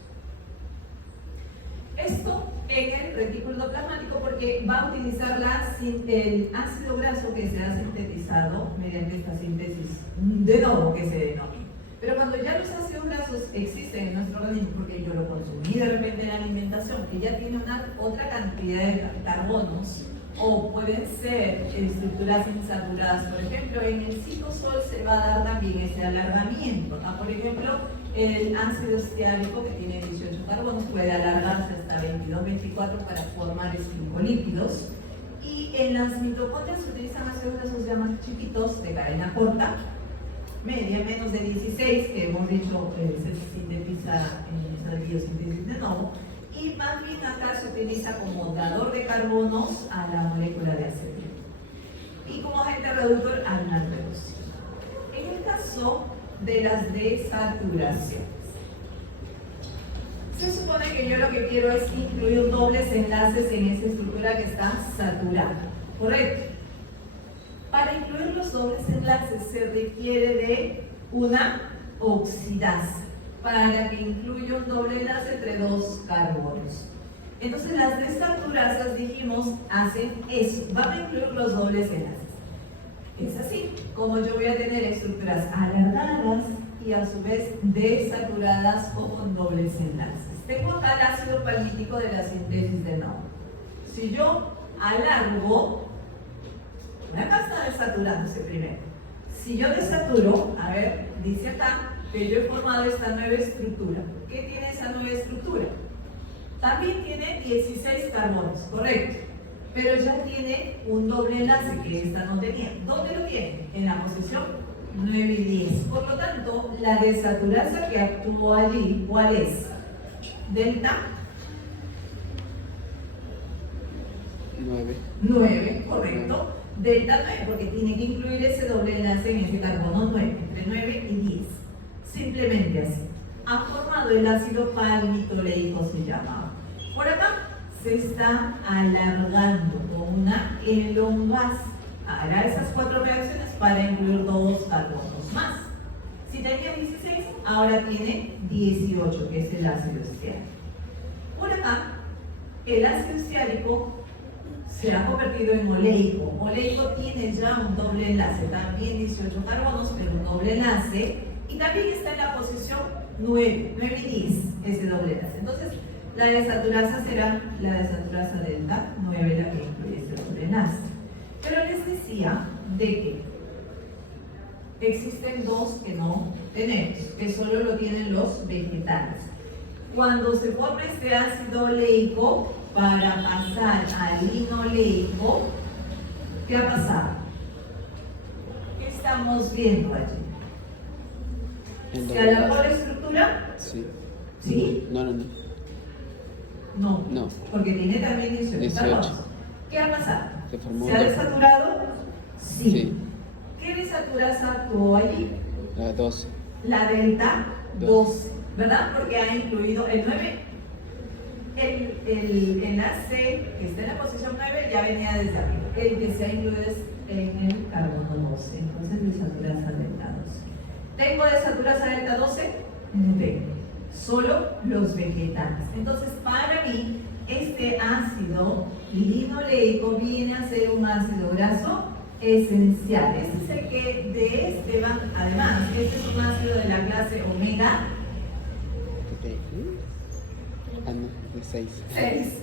Esto en el retículo endoplasmático porque va a utilizar el ácido graso que se ha sintetizado mediante esta síntesis de Novo que se denomina. Pero cuando ya los ácidos grasos existen en nuestro organismo, porque yo lo consumí de repente en la alimentación, que ya tiene otra cantidad de carbonos, o pueden ser estructuras insaturadas, por ejemplo, en el citosol se va a dar también ese alargamiento. Por ejemplo, el ácido esteárico, que tiene 18 carbonos, puede alargarse hasta 22-24 para formar fosfolípidos. Y en las mitocondrias se utilizan ácidos grasos ya más chiquitos, de cadena corta, media, menos de 16, que hemos dicho se sintetiza en esa biosíntesis de Novo, y más bien acá se utiliza como dador de carbonos a la molécula de acetil y como agente reductor a la reducción. En el caso de las desaturaciones, se supone supone que yo lo que quiero es incluir dobles enlaces en esa estructura que está saturada, ¿correcto? Para incluir los dobles enlaces se requiere de una oxidasa para que incluya un doble enlace entre dos carbonos. Entonces las desaturasas, dijimos, hacen eso, van a incluir los dobles enlaces. Es así como yo voy a tener estructuras alargadas y a su vez desaturadas o con dobles enlaces. Tengo acá el ácido palmítico de la síntesis de Naur. Si yo alargo, acá está desaturándose primero. Si yo desaturo, a ver, dice acá que yo he formado esta nueva estructura. ¿Qué tiene esa nueva estructura? También tiene 16 carbonos, correcto. Pero ya tiene un doble enlace que esta no tenía. ¿Dónde lo tiene? En la posición 9 y 10. Por lo tanto, la desaturasa que actuó allí, ¿cuál es? Delta 9, correcto. Delta 9, porque tiene que incluir ese doble enlace en ese carbono 9, entre 9 y 10. Simplemente así. Ha formado el ácido palmitoleico, se llama. Por acá se está alargando con una elongasa. Hará esas 4 reacciones para incluir 2 carbonos más. Si tenía 16, ahora tiene 18, que es el ácido estiárico. Por acá, el ácido estiárico se ha convertido en oleico. Oleico tiene ya un doble enlace, también 18 carbonos, pero un doble enlace. Y también está en la posición 9 y 10, ese doble enlace. Entonces, la desaturasa será la desaturasa delta 9, la que incluye este doble enlace. Pero les decía de que existen dos que no tenemos, que solo lo tienen los vegetales. Cuando se forma este ácido oleico, para pasar al linoleico, ¿qué ha pasado? ¿Qué estamos viendo allí? ¿Se alargó la estructura? Sí. ¿Sí? No, porque tiene también 18 carbonos. ¿Qué ha pasado? ¿Se ha desaturado? Sí. ¿Qué desaturasa actuó allí? La 12. La delta 12, ¿verdad? Porque ha incluido el 9. El enlace que está en la posición 9 ya venía desde arriba. El que se ha incluido es en el carbono 12. Entonces desaturasa delta 12. ¿Tengo desaturasa delta 12? No tengo. Solo los vegetales. Entonces, para mí, este ácido linoleico viene a ser un ácido graso esencial. Este es el que de este va, además, este es un ácido de la clase omega. De 6. 6.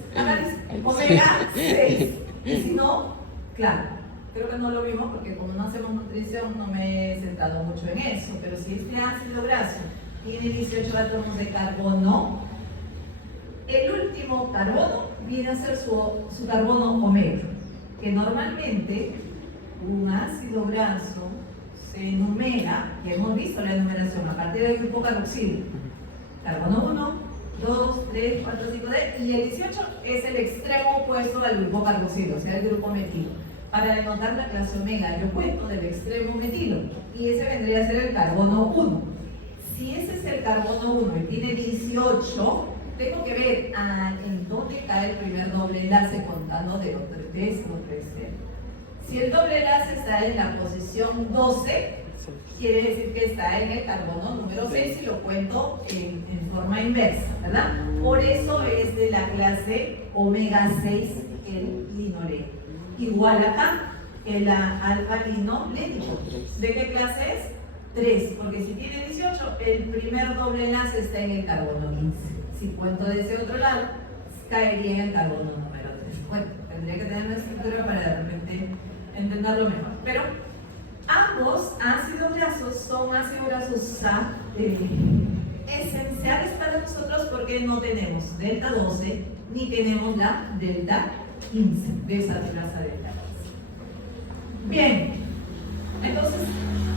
Omega 6. Y si no, claro, creo que no lo vimos porque como no hacemos nutrición no me he centrado mucho en eso, pero si este ácido graso tiene 18 átomos de carbono, el último carbono viene a ser su carbono omega, que normalmente un ácido graso se enumera, y hemos visto la enumeración a partir del grupo carboxilo. Carbono 1, 2, 3, 4, 5, D, y el 18 es el extremo opuesto al grupo carboxilo, o sea, el grupo metilo. Para denotar la clase omega, yo cuento del extremo metilo, y ese vendría a ser el carbono 1. Si ese es el carbono 1 y tiene 18, tengo que ver en dónde cae el primer doble enlace contando de este otro extremo. Si el doble enlace está en la posición 12, quiere decir que está en el carbono número 6 y lo cuento en forma inversa, ¿verdad? Por eso es de la clase omega 6 el linoleico. Igual acá, el alfa-linolénico. ¿De qué clase es? 3, porque si tiene 18, el primer doble enlace está en el carbono 15. Si cuento de ese otro lado, caería en el carbono número 3. Bueno, tendría que tener una estructura para de repente entenderlo mejor. Pero ambos ácidos grasos son ácidos grasos esenciales para nosotros porque no tenemos delta 12 ni tenemos la delta 15 de esa delta 12. Bien, entonces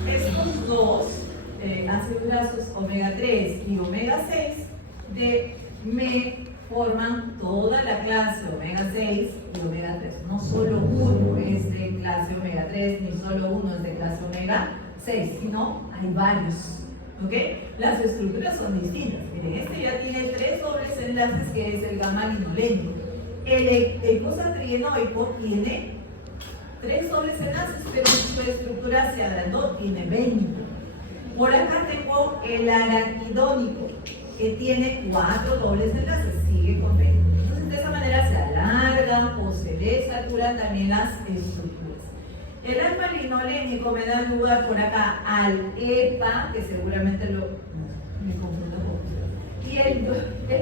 estos dos ácidos grasos omega 3 y omega 6 me forman toda la clase omega 6 y omega 3. No solo uno es de clase omega 3 ni solo uno es de clase omega 6, sino hay varios. ¿Ok? Las estructuras son distintas. Miren, este ya tiene 3 dobles enlaces, que es el gamma-linolénico. El eicosaptrienoico tiene 3 dobles enlaces, pero su estructura se agrandó, tiene 20. Por acá tengo el araquidónico, que tiene 4 dobles enlaces, sigue con 20. Entonces, de esa manera se alargan o se desaturan también las estructuras. El alfa-linolénico me da lugar por acá al EPA, que seguramente me confundo un poco. Y el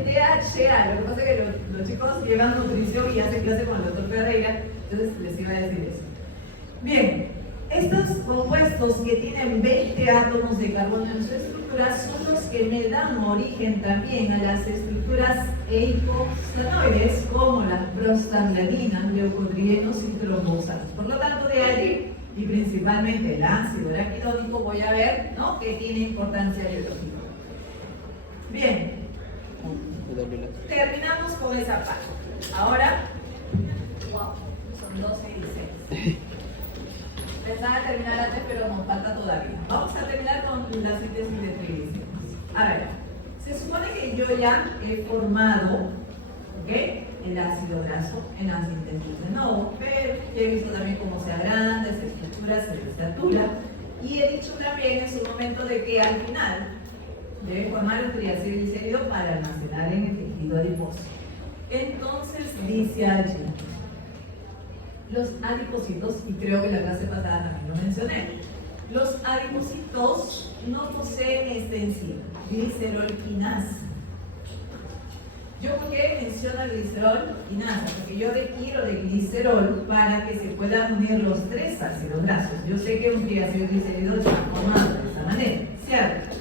DHA, lo que pasa es que los chicos llevan nutrición y hacen clase con el doctor Ferreira, entonces les iba a decir eso. Bien, estos compuestos que tienen 20 átomos de carbono en su estructura son los que me dan origen también a las estructuras eicosanoides, como las prostaglandinas, leucotrienos y trombosanos. Por lo tanto, de allí, y principalmente el ácido araquidónico, voy a ver, ¿no?, que tiene importancia biológica. Bien, terminamos con esa parte. Ahora, wow, son 12 y 6. Pensaba terminar antes, pero nos falta todavía. Vamos a terminar con la síntesis de triglicéridos. A ver, se supone que yo ya he formado, ¿ok?, el ácido graso en la síntesis de nuevo, pero ya he visto también cómo se agranda, se estructura, se desatura. Y he dicho también en su momento de que al final debe formar un triacilglicérido para almacenar en el tejido adiposo. Entonces dice allí, los adipocitos, y creo que la clase pasada también lo mencioné, los adipocitos no poseen esta enzima, glicerol-quinasa. ¿Yo por qué menciono el glicerol-quinasa? Porque yo requiero de glicerol para que se puedan unir los 3 ácidos grasos. Yo sé que un triacilglicérido está formado de esta manera, ¿cierto?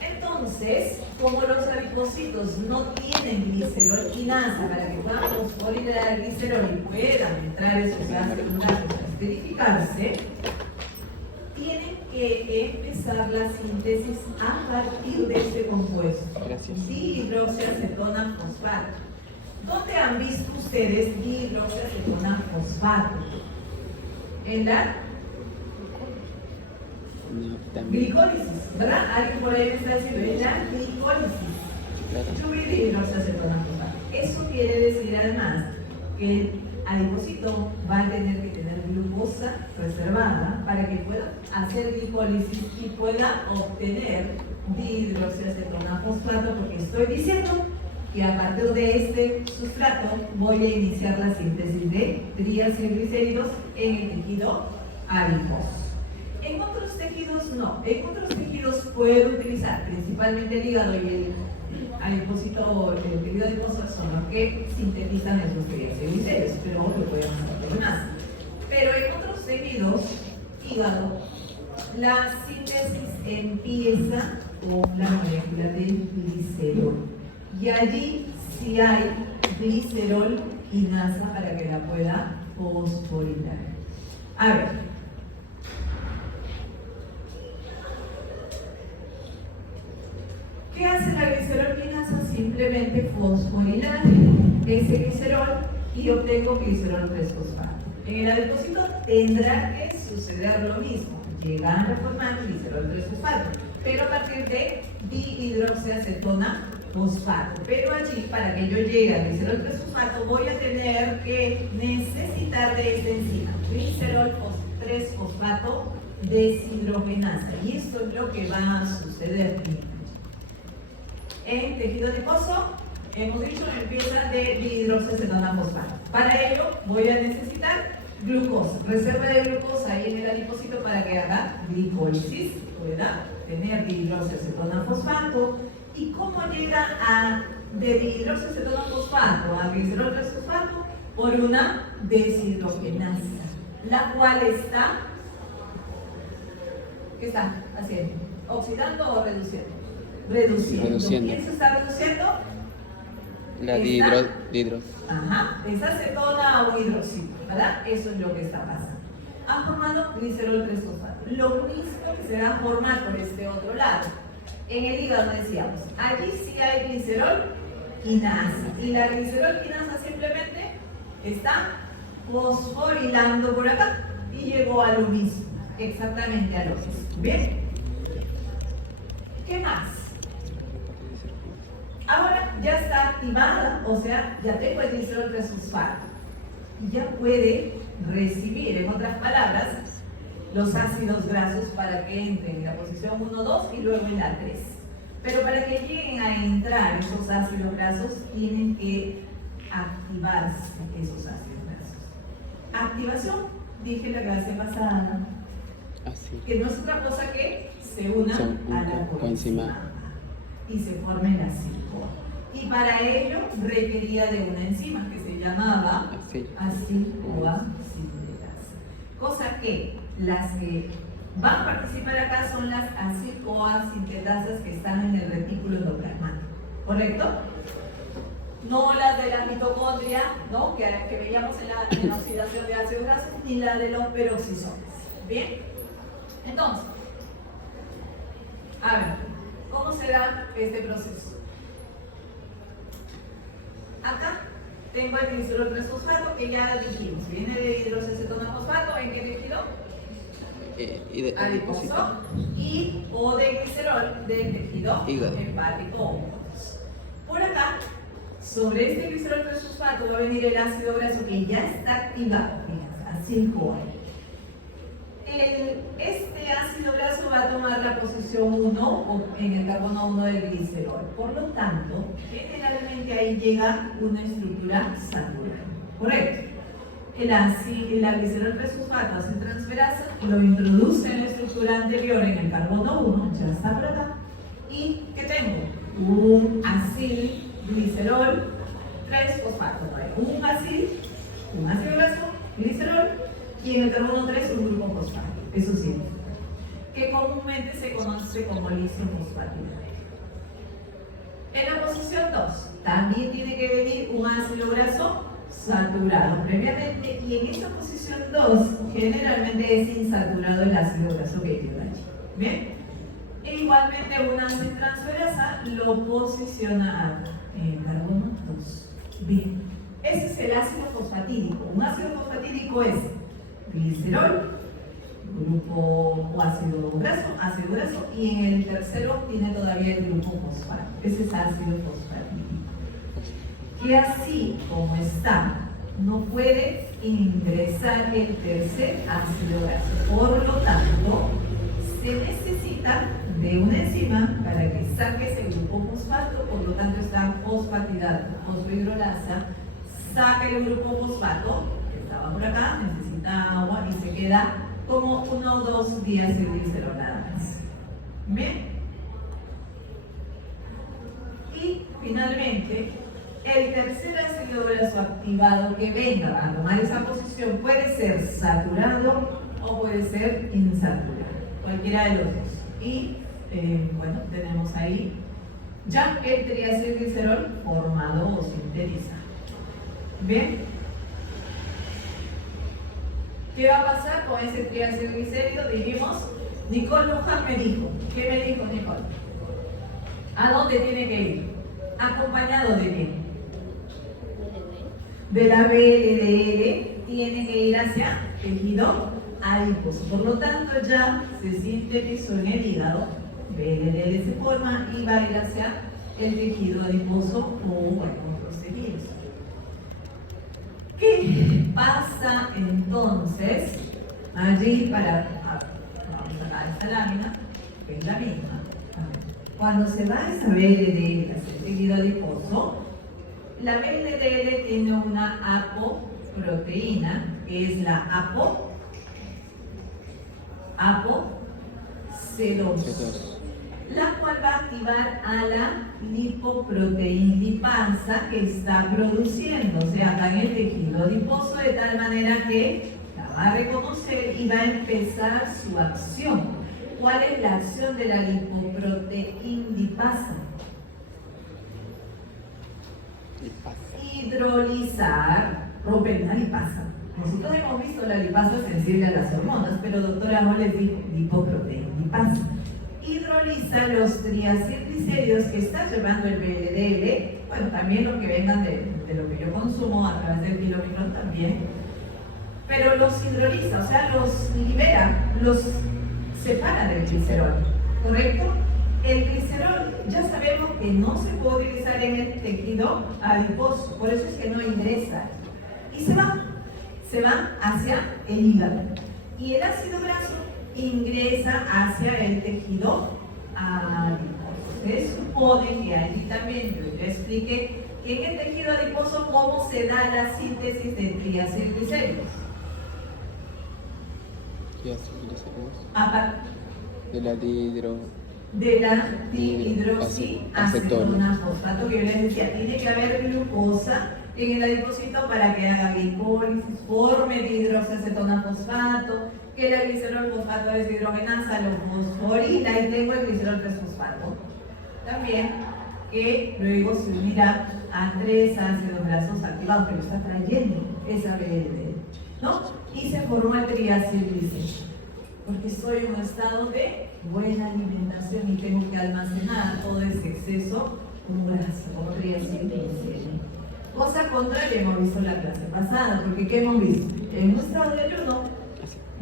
Entonces, como los adipocitos no tienen glicerol-quinasa para que puedan fosforilar el glicerol y puedan entrar esos ácidos grasos a esterificarse, tienen que empezar la síntesis a partir de este compuesto, dihidroxiacetona fosfato. ¿Dónde han visto ustedes dihidroxiacetona fosfato? En la glicólisis, ¿verdad? Alguien por ahí me está diciendo, en la glicólisis. Yo voy a dihidroxiacetona fosfato. Eso quiere decir además que el adipocito va a tener que tener glucosa reservada para que pueda hacer glicólisis y pueda obtener dihidroxiacetona fosfato, porque estoy diciendo que a partir de este sustrato voy a iniciar la síntesis de triacilglicéridos en el tejido adiposo. En otros tejidos no. En otros tejidos puedo utilizar principalmente el hígado y el adipocito, el tejido adiposo son los que sintetizan esos triacilglicéridos, pero lo podemos hacer más. Pero en otros tejidos, hígado, la síntesis empieza con la molécula del glicerol. Y allí sí hay glicerol quinasa para que la pueda fosforilar. A ver. ¿Qué hace la glicerol quinasa? Simplemente fosforilar ese glicerol y obtengo glicerol 3-fosfato. En el adipocito tendrá que suceder lo mismo, llegar a formar glicerol 3-fosfato, pero a partir de dihidroxiacetona fosfato. Pero allí, para que yo llegue a glicerol 3-fosfato, voy a tener que necesitar de esta enzima, glicerol 3-fosfato deshidrogenasa. Y esto es lo que va a suceder en tejido adiposo. Hemos dicho, empieza de dihidroxiacetona fosfato. Para ello voy a necesitar glucosa, reserva de glucosa ahí en el adipocito para que haga glicólisis, pueda tener dihidroxiacetona fosfato. ¿Y cómo llega de dihidroxiacetona fosfato a glicerol 3-fosfato? Por una deshidrogenasa, la cual está, ¿qué está haciendo? ¿Oxidando o reduciendo? Reduciendo. ¿Quién se está reduciendo? La dihidro. Ajá, es acetona o hidróxido, ¿verdad? Eso es lo que está pasando. Han formado glicerol 3-fosfato. Lo mismo que se va a formar por este otro lado. En el hígado decíamos, allí sí hay glicerol quinasa. Y la glicerol quinasa simplemente está fosforilando por acá y llegó a lo mismo, exactamente a lo mismo. Bien. ¿Qué más? Ahora ya está activada, o sea, ya tengo el glicerol tresfosfato. Ya puede recibir, en otras palabras, los ácidos grasos para que entren en la posición 1, 2 y luego en la 3. Pero para que lleguen a entrar esos ácidos grasos, tienen que activarse esos ácidos grasos. Activación, dije la clase pasada, Así. que no es otra cosa que se una a la coenzima y se forme la 5. Y para ello requería de una enzima que se llamaba acil-CoA sintetasa. Cosa que las que van a participar acá son las acil-CoA sintetasas que están en el retículo endoplasmático, ¿correcto? No las de la mitocondria, ¿no? que veíamos en la oxidación de ácidos grasos, ni la de los peroxisomes. ¿Bien? Entonces, a ver, ¿cómo será este proceso? Acá tengo el glicerol tresfosfato que ya dijimos, viene de hidroxacetono-fosfato, ¿en qué tejido? Adiposo y o de glicerol del tejido hepático. Por acá, sobre este glicerol tresfosfato va a venir el ácido graso que ya está activado, fíjense, acil-CoA. Este ácido graso va a tomar la posición 1 en el carbono 1 del glicerol. Por lo tanto, generalmente ahí llega una estructura saturada. ¿Correcto? El glicerol tresfosfato hace transferasa, lo introduce en la estructura anterior en el carbono 1, ya está por acá. ¿Y qué tengo? Un acil glicerol 3-fosfato. Un ácido graso, glicerol, y en el carbono 3 un grupo fosfato. Eso sí, que comúnmente se conoce como lisofosfatida. En la posición 2 también tiene que venir un ácido graso saturado previamente, y en esta posición 2 generalmente es insaturado el ácido graso que lleva allí. ¿Bien? E igualmente una transferasa lo posiciona acá, en el carbono 2. Bien, ese es el ácido fosfatídico. Un ácido fosfatídico es glicerol, grupo o ácido graso, y en el tercero tiene todavía el grupo fosfato. Ese es ácido fosfatídico. Que así como está, no puede ingresar el tercer ácido graso. Por lo tanto, se necesita de una enzima para que saque ese grupo fosfato. Por lo tanto, está fosfatidado, fosfohidrolasa, saca el grupo fosfato, que estaba por acá, necesita agua y se queda como 1 o 2 días de glicerol nada más. ¿Bien? Y finalmente, el tercer ácido graso activado que venga a tomar esa posición puede ser saturado o puede ser insaturado, cualquiera de los dos. Y bueno, tenemos ahí ya el triacilglicerol formado o sintetizado. ¿Bien? ¿Qué va a pasar con ese triacilglicérido? Dijimos, Nicole Luján me dijo. ¿Qué me dijo Nicole? ¿A dónde tiene que ir? ¿Acompañado de quién? De la BLDL, tiene que ir hacia tejido adiposo. Por lo tanto, ya se sintetizó en el hígado, BLDL se forma y va a ir hacia el tejido adiposo o otros tejidos. ¿Qué pasa entonces allí para... Vamos a sacar esta lámina, que es la misma. Cuando se va esa BLDL hacia el tejido adiposo, la BLDL tiene una apoproteína, que es la ApoC2, la cual va a activar a la lipoproteína lipasa que está produciendo, o sea, acá en el tejido adiposo, de tal manera que la va a reconocer y va a empezar su acción. ¿Cuál es la acción de la lipoproteína lipasa? Hidrolizar, romper la lipasa. Nosotros hemos visto la lipasa sensible a las hormonas, pero doctora no les dijo lipoproteína lipasa. Hidroliza los triacilglicéridos que está llevando el BLDL, bueno, también los que vengan de lo que yo consumo a través del kilomicrón también, pero los hidroliza, o sea, los libera, los separa del glicerol, ¿correcto? el glicerol ya sabemos que no se puede utilizar en el tejido adiposo, por eso es que no ingresa. Y se va hacia el hígado. Y el ácido graso ingresa hacia el tejido adiposo. Se supone que allí también yo ya expliqué que en el tejido adiposo cómo se da la síntesis de triacilglicéridos. De la dihidroxiacetona fosfato, que yo les decía, tiene que haber glucosa en el adipocito para que haga glicólisis, forme dihidroxiacetona fosfato, que el glicerol fosfato deshidrogenasa lo fosforila y tengo el glicerol 3-fosfato. También que luego se unirá a 3 ácidos grasos activados que lo está trayendo esa BLD, ¿no? Y se formó el triacilglicérido, porque estoy en un estado de buena alimentación y tengo que almacenar todo ese exceso como grasa o triacilglicérido. Cosa contraria hemos visto en la clase pasada, porque ¿qué hemos visto? En un estado de ayuno,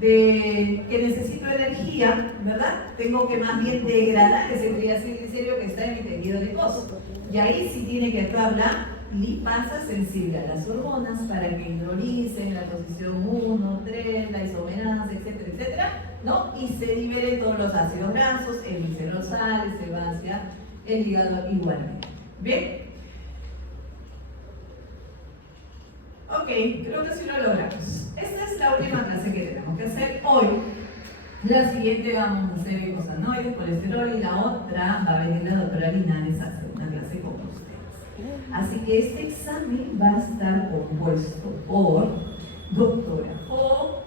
de que necesito energía, ¿verdad? Tengo que más bien degradar ese triacilglicérido que está en mi tejido adiposo. Y ahí sí tiene que actuar la lipasa sensible a las hormonas para que hidrolicen la posición 1, 3, la isomerasa, etcétera, etcétera, ¿no? Y se liberen todos los ácidos grasos, el glicerol sale, se va hacia el hígado igualmente. ¿Bien? Ok, creo que sí lo logramos. Esta es la última clase que tenemos que hacer hoy. La siguiente vamos a hacer glucosanoides, colesterol y la otra va a venir la doctora Linares a hacer una clase con ustedes. Así que este examen va a estar compuesto por doctora O,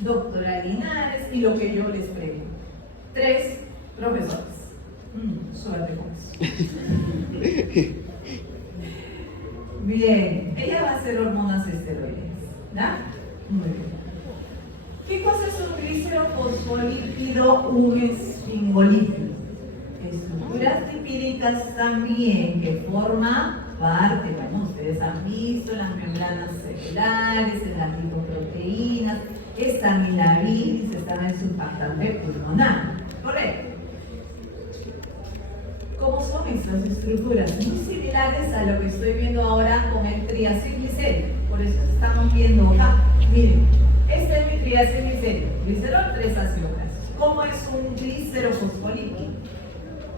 doctora Linares y lo que yo les pregunto. 3 profesores. Suerte con eso. Bien, ella va a hacer hormonas esteroides, ¿da? Muy bien. ¿Qué cosa es un glicerofosfolípido, un esfingolípido? Estructuras lipídicas también que forman parte, bueno, ustedes han visto las membranas celulares, en las lipoproteínas, están en la bilis, están en el surfactante pulmonar, ¿correcto? ¿Cómo son estas estructuras? Muy similares a lo que estoy viendo ahora con el triacilglicérido. Por eso estamos viendo acá. Miren, este es mi triacilglicérido. Glicerol, 3 ácidos grasos. ¿Cómo es un glicerofosfolípido?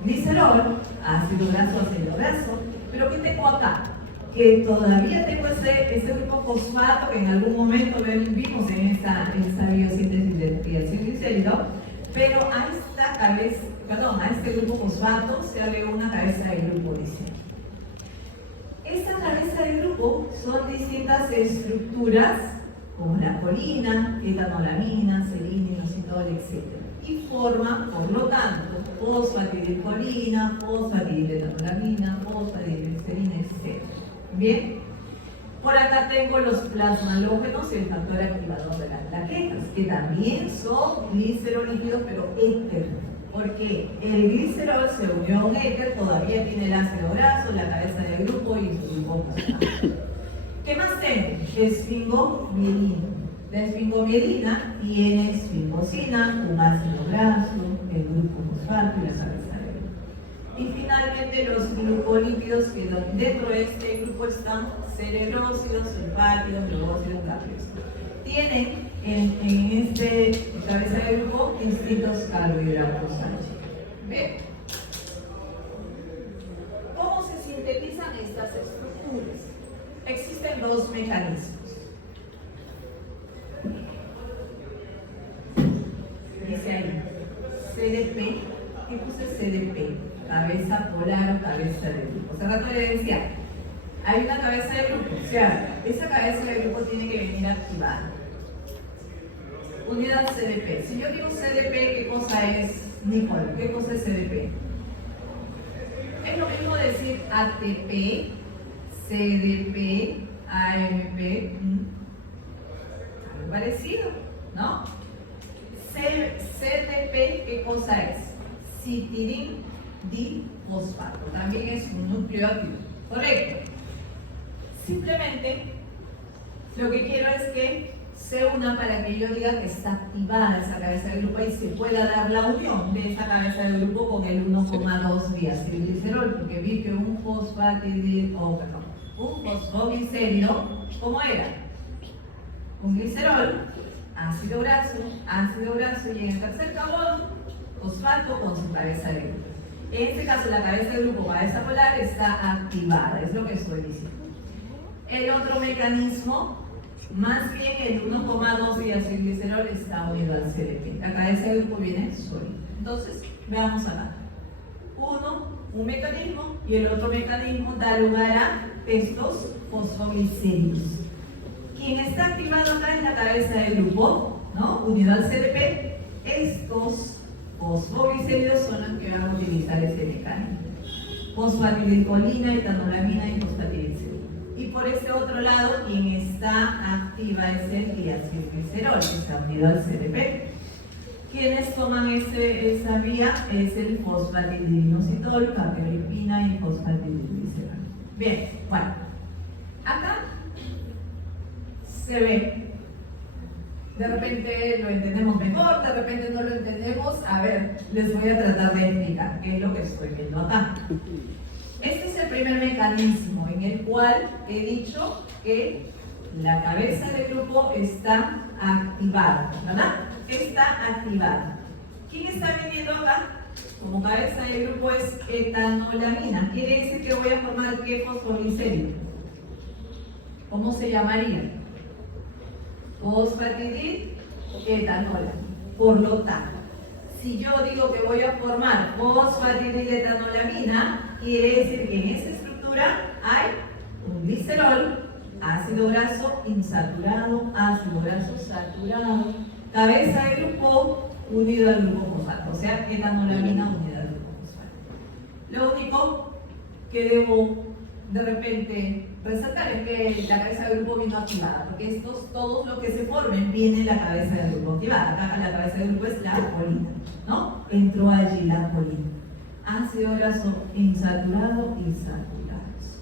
Glicerol, ácido graso. Pero ¿qué tengo acá? Que todavía tengo ese grupo fosfato que en algún momento vimos en esta biosíntesis del triacilglicérido, pero a esta cabeza, a este grupo fosfato se agregó una cabeza de grupo, dice. Esta cabeza de grupo son distintas estructuras como la colina, etanolamina, serina, inositol, etc. Y forma, por lo tanto, fosfatidilcolina, fosfatidiletolamina, fosfatidilserina, etc. Bien. Por acá tengo los plasmalógenos y el factor activador de las plaquetas, que también son glicerolípidos, pero éter. Porque el glicerol se unió a un éter, todavía tiene el ácido graso, la cabeza de grupo y su grupo fosfato. ¿Qué más tengo? Esfingomielina. La esfingomielina tiene esfingosina, un ácido graso, el grupo fosfato y la cabeza de grupo. Y finalmente los glucolípidos, que dentro de este grupo están cerebrósidos, sulfátidos, globósidos, gaseosos. Tienen en este cabeza de grupo distintos carbohidratos. ¿Bien? ¿Cómo se sintetizan estas estructuras? Existen 2 mecanismos. Dice ahí, CDP. ¿Qué puse CDP? Cabeza polar o cabeza de grupo. Hace rato le decía, hay una cabeza de grupo, o sea, esa cabeza de grupo tiene que venir activada. Unidad CDP. Si yo digo CDP, ¿qué cosa es, Nicole? ¿Qué cosa es CDP? Es lo mismo decir ATP, CDP, AMP, algo parecido, ¿no? CDP, ¿qué cosa es? Citirin difosfato. También es un núcleo activo. Correcto. Simplemente lo que quiero es que se una para que yo diga que está activada esa cabeza de grupo y se pueda dar la unión de esa cabeza de grupo con el 1,2 diacilglicerol, porque vi que un fosfoglicérido, ¿cómo era? Un glicerol, ácido graso y en el tercer carbón, fosfato con su cabeza de grupo. En este caso, la cabeza de grupo cabeza polar está activada, es lo que estoy diciendo. El otro mecanismo, más bien el 1,2 diacilglicerol está unido al CDP. La cabeza de grupo viene sólida. Entonces, veamos acá. Un mecanismo y el otro mecanismo da lugar a estos fosfoglicéridos. Quien está activado acá es la cabeza de grupo, ¿no? Unido al CDP. Estos fosfoglicéridos son los que van a utilizar este mecanismo. Fosfatidilcolina, etanolamina y fosfatidilcerol. Y por ese otro lado, quien está activa es el diacilglicerol, que está unido al CDP. Quienes toman esa vía es el fosfatidilinositol, capreolipina y fosfatidilglicerol. Bien, bueno, acá se ve. De repente lo entendemos mejor, de repente no lo entendemos. A ver, les voy a tratar de explicar qué es lo que estoy viendo acá. Este es el primer mecanismo en el cual he dicho que la cabeza del grupo está activada, ¿verdad? Está activada. ¿Quién está viniendo acá? Como cabeza del grupo es etanolamina. Quiere decir que voy a formar ¿qué fosfoglicérido? ¿Cómo se llamaría? Fosfatidil-etanolamina. Por lo tanto, si yo digo que voy a formar fosfatidil-etanolamina, quiere decir que en esa estructura hay un glicerol, ácido graso insaturado, ácido graso saturado, cabeza de grupo unido al grupo fosfato, o sea, etanolamina unida al grupo fosfato. Lo único que debo de repente resaltar es que la cabeza de grupo vino activada, porque todos los que se formen viene la cabeza de grupo activada. Acá la cabeza de grupo es la colina, ¿no? Entró allí la colina. Ácido graso insaturado y saturados.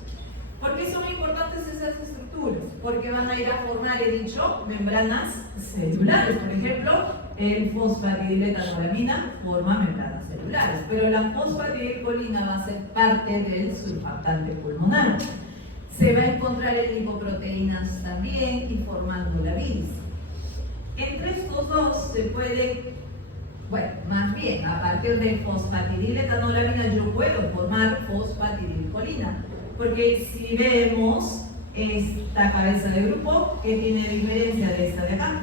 ¿Por qué son importantes esas estructuras? Porque van a ir a formar, he dicho, membranas celulares. Por ejemplo, el fosfatidiletolamina forma membranas celulares, pero la fosfatidilcolina va a ser parte del surfactante pulmonar. Se va a encontrar en lipoproteínas también y formando la bilis. Entre estos dos se puede, bueno, más bien, a partir de fosfatidiletolamina yo puedo formar fosfatidilcolina, porque si vemos esta cabeza de grupo, ¿qué tiene diferencia de esta de acá?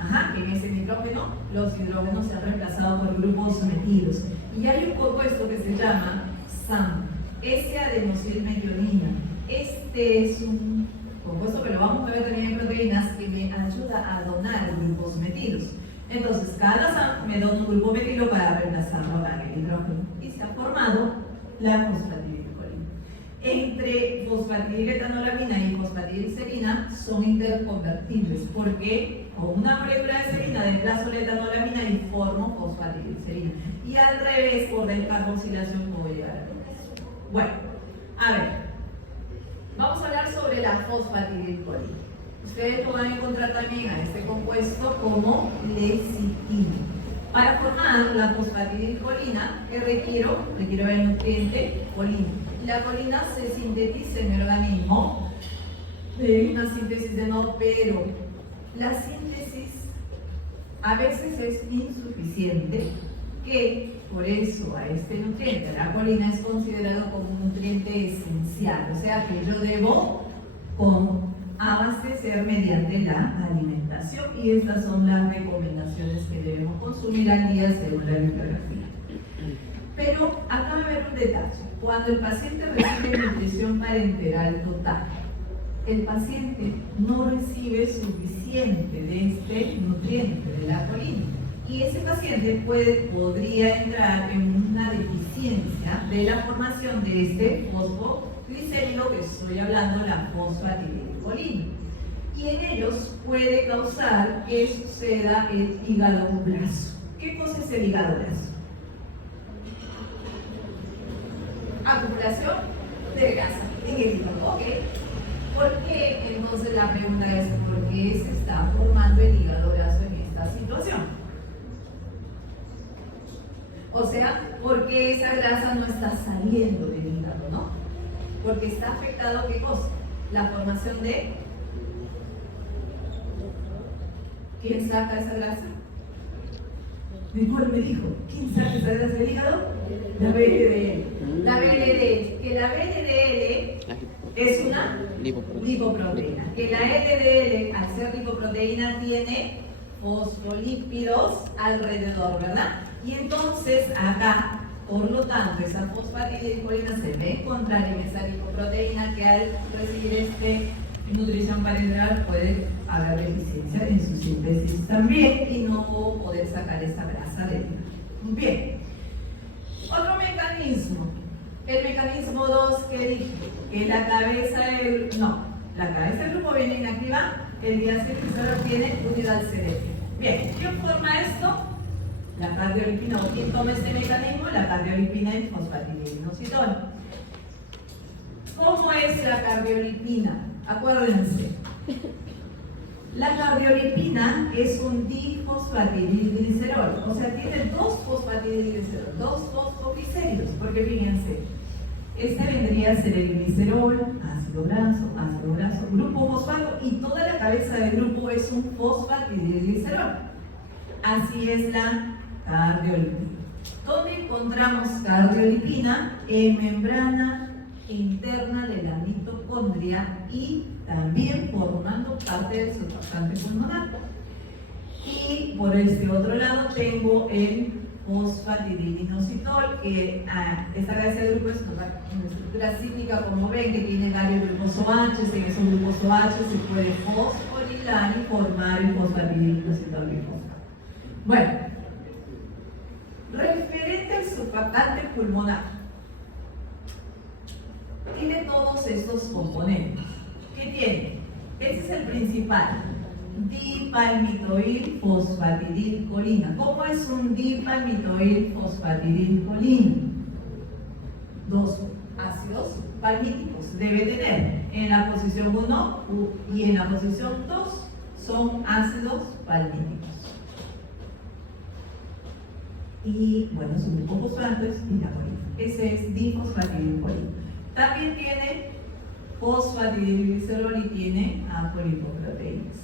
Ajá, que en ese nitrógeno los hidrógenos se han reemplazado por grupos metilos. Y hay un compuesto que se llama SAM, S-adenosilmetionina. Este es un compuesto que lo vamos a ver también en proteínas que me ayuda a donar grupos metilos. Entonces, cada SAM me dona un grupo metilo para reemplazarlo acá en el hidrógeno. Y se ha formado la fosfatidilcolina. Entre fosfatidiletolamina y fosfatidilserina son interconvertibles porque con una molécula de serina desplazo la etanolamina y formo fosfatidilserina. Y al revés, por descarboxilación puedo llegar a eso. Bueno, a ver, vamos a hablar sobre la fosfatidilcolina. Ustedes lo van a encontrar también a este compuesto como lecitina. Para formar la fosfatidilcolina, ¿qué requiero? Requiero el nutriente colina. La colina se sintetiza en el organismo de una síntesis de no, pero la síntesis a veces es insuficiente, que por eso a este nutriente, la colina, es considerado como un nutriente esencial, o sea que yo debo abastecer mediante la alimentación, y estas son las recomendaciones que debemos consumir al día según la bibliografía. Pero acá va a haber un detalle. Cuando el paciente recibe nutrición parenteral total, el paciente no recibe suficiente de este nutriente, de la colina, y ese paciente podría entrar en una deficiencia de la formación de este fosfoglicérido que estoy hablando, la fosfatidilcolina. Y en ellos puede causar que suceda el hígado graso. ¿Qué cosa es el hígado graso? Acumulación de grasa en el hígado, ¿ok? ¿Por qué? Entonces la pregunta es, ¿por qué se está formando el hígado graso en esta situación? O sea, ¿por qué esa grasa no está saliendo del hígado, no? Porque está afectado, ¿qué cosa? La formación de... ¿Quién saca esa grasa? Mejor me dijo, ¿quién saca esa grasa del hígado? La BLDL. La BLDL, que la BLDL es una lipoproteína. Que la LDL, al ser lipoproteína, tiene fosfolípidos alrededor, ¿verdad? Y entonces acá, por lo tanto, esa fosfatidilcolina se va a encontrar en esa lipoproteína que al recibir nutrición parenteral puede haber deficiencia en su síntesis también y no poder sacar esa grasa del hígado. Bien. Otro mecanismo. El mecanismo 2 que dije, que la cabeza del grupo viene inactiva, el diacilglicerol tiene unidad selectiva. Bien, ¿quién forma esto? La cardiolipina. ¿O quién toma este mecanismo? La cardiolipina y fosfatidilinositol. ¿Cómo es la cardiolipina? Acuérdense. La cardiolipina es un difosfatidilglicerol, o sea, tiene dos fosfatidilglicerol, dos fosfoglicéridos, porque fíjense, este vendría a ser el glicerol, ácido graso, grupo fosfato, y toda la cabeza del grupo es un fosfatidilglicerol. Así es la cardiolipina. ¿Dónde encontramos cardiolipina? En membrana interna de la mitocondria y también formando parte del surfactante pulmonar. Y por este otro lado tengo el fosfatidilinositol, que esta cabeza de grupo es una estructura cíclica, como ven, que tiene varios grupos OH. En esos grupos OH se puede fosforilar y formar el fosfatidilinositol bifosfato. Bueno, referente al surfactante pulmonar, tiene todos estos componentes. ¿Qué tiene? Este es el principal, dipalmitoilfosfatidilcolina. ¿Cómo es un dipalmitoilfosfatidilcolina? Dos ácidos palmíticos debe tener. En la posición 1 y en la posición 2 son ácidos palmíticos. Y bueno, su grupo fosfato es ilacolina. Ese es difosfatidilcolina. También tiene fosfatidilglicerol y tiene apolipoproteínas.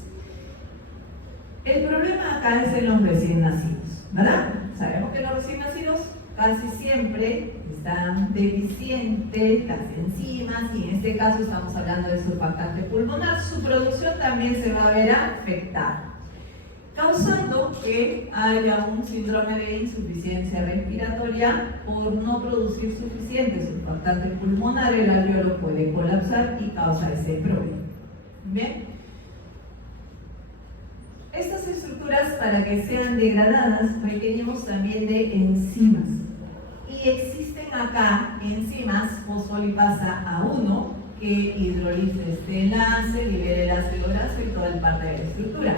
El problema acá es en los recién nacidos, ¿verdad? Sabemos que los recién nacidos casi siempre están deficientes las enzimas, y en este caso estamos hablando de surfactante pulmonar. Su producción también se va a ver afectada, causando que haya un síndrome de insuficiencia respiratoria. Por no producir suficiente surfactante pulmonar, el alveolo puede colapsar y causa ese problema. ¿Bien? Estas estructuras, para que sean degradadas, requerimos también de enzimas. Y existen acá enzimas fosfolipasa A1 que hidroliza este enlace, libera el ácido graso y toda el parte de la estructura.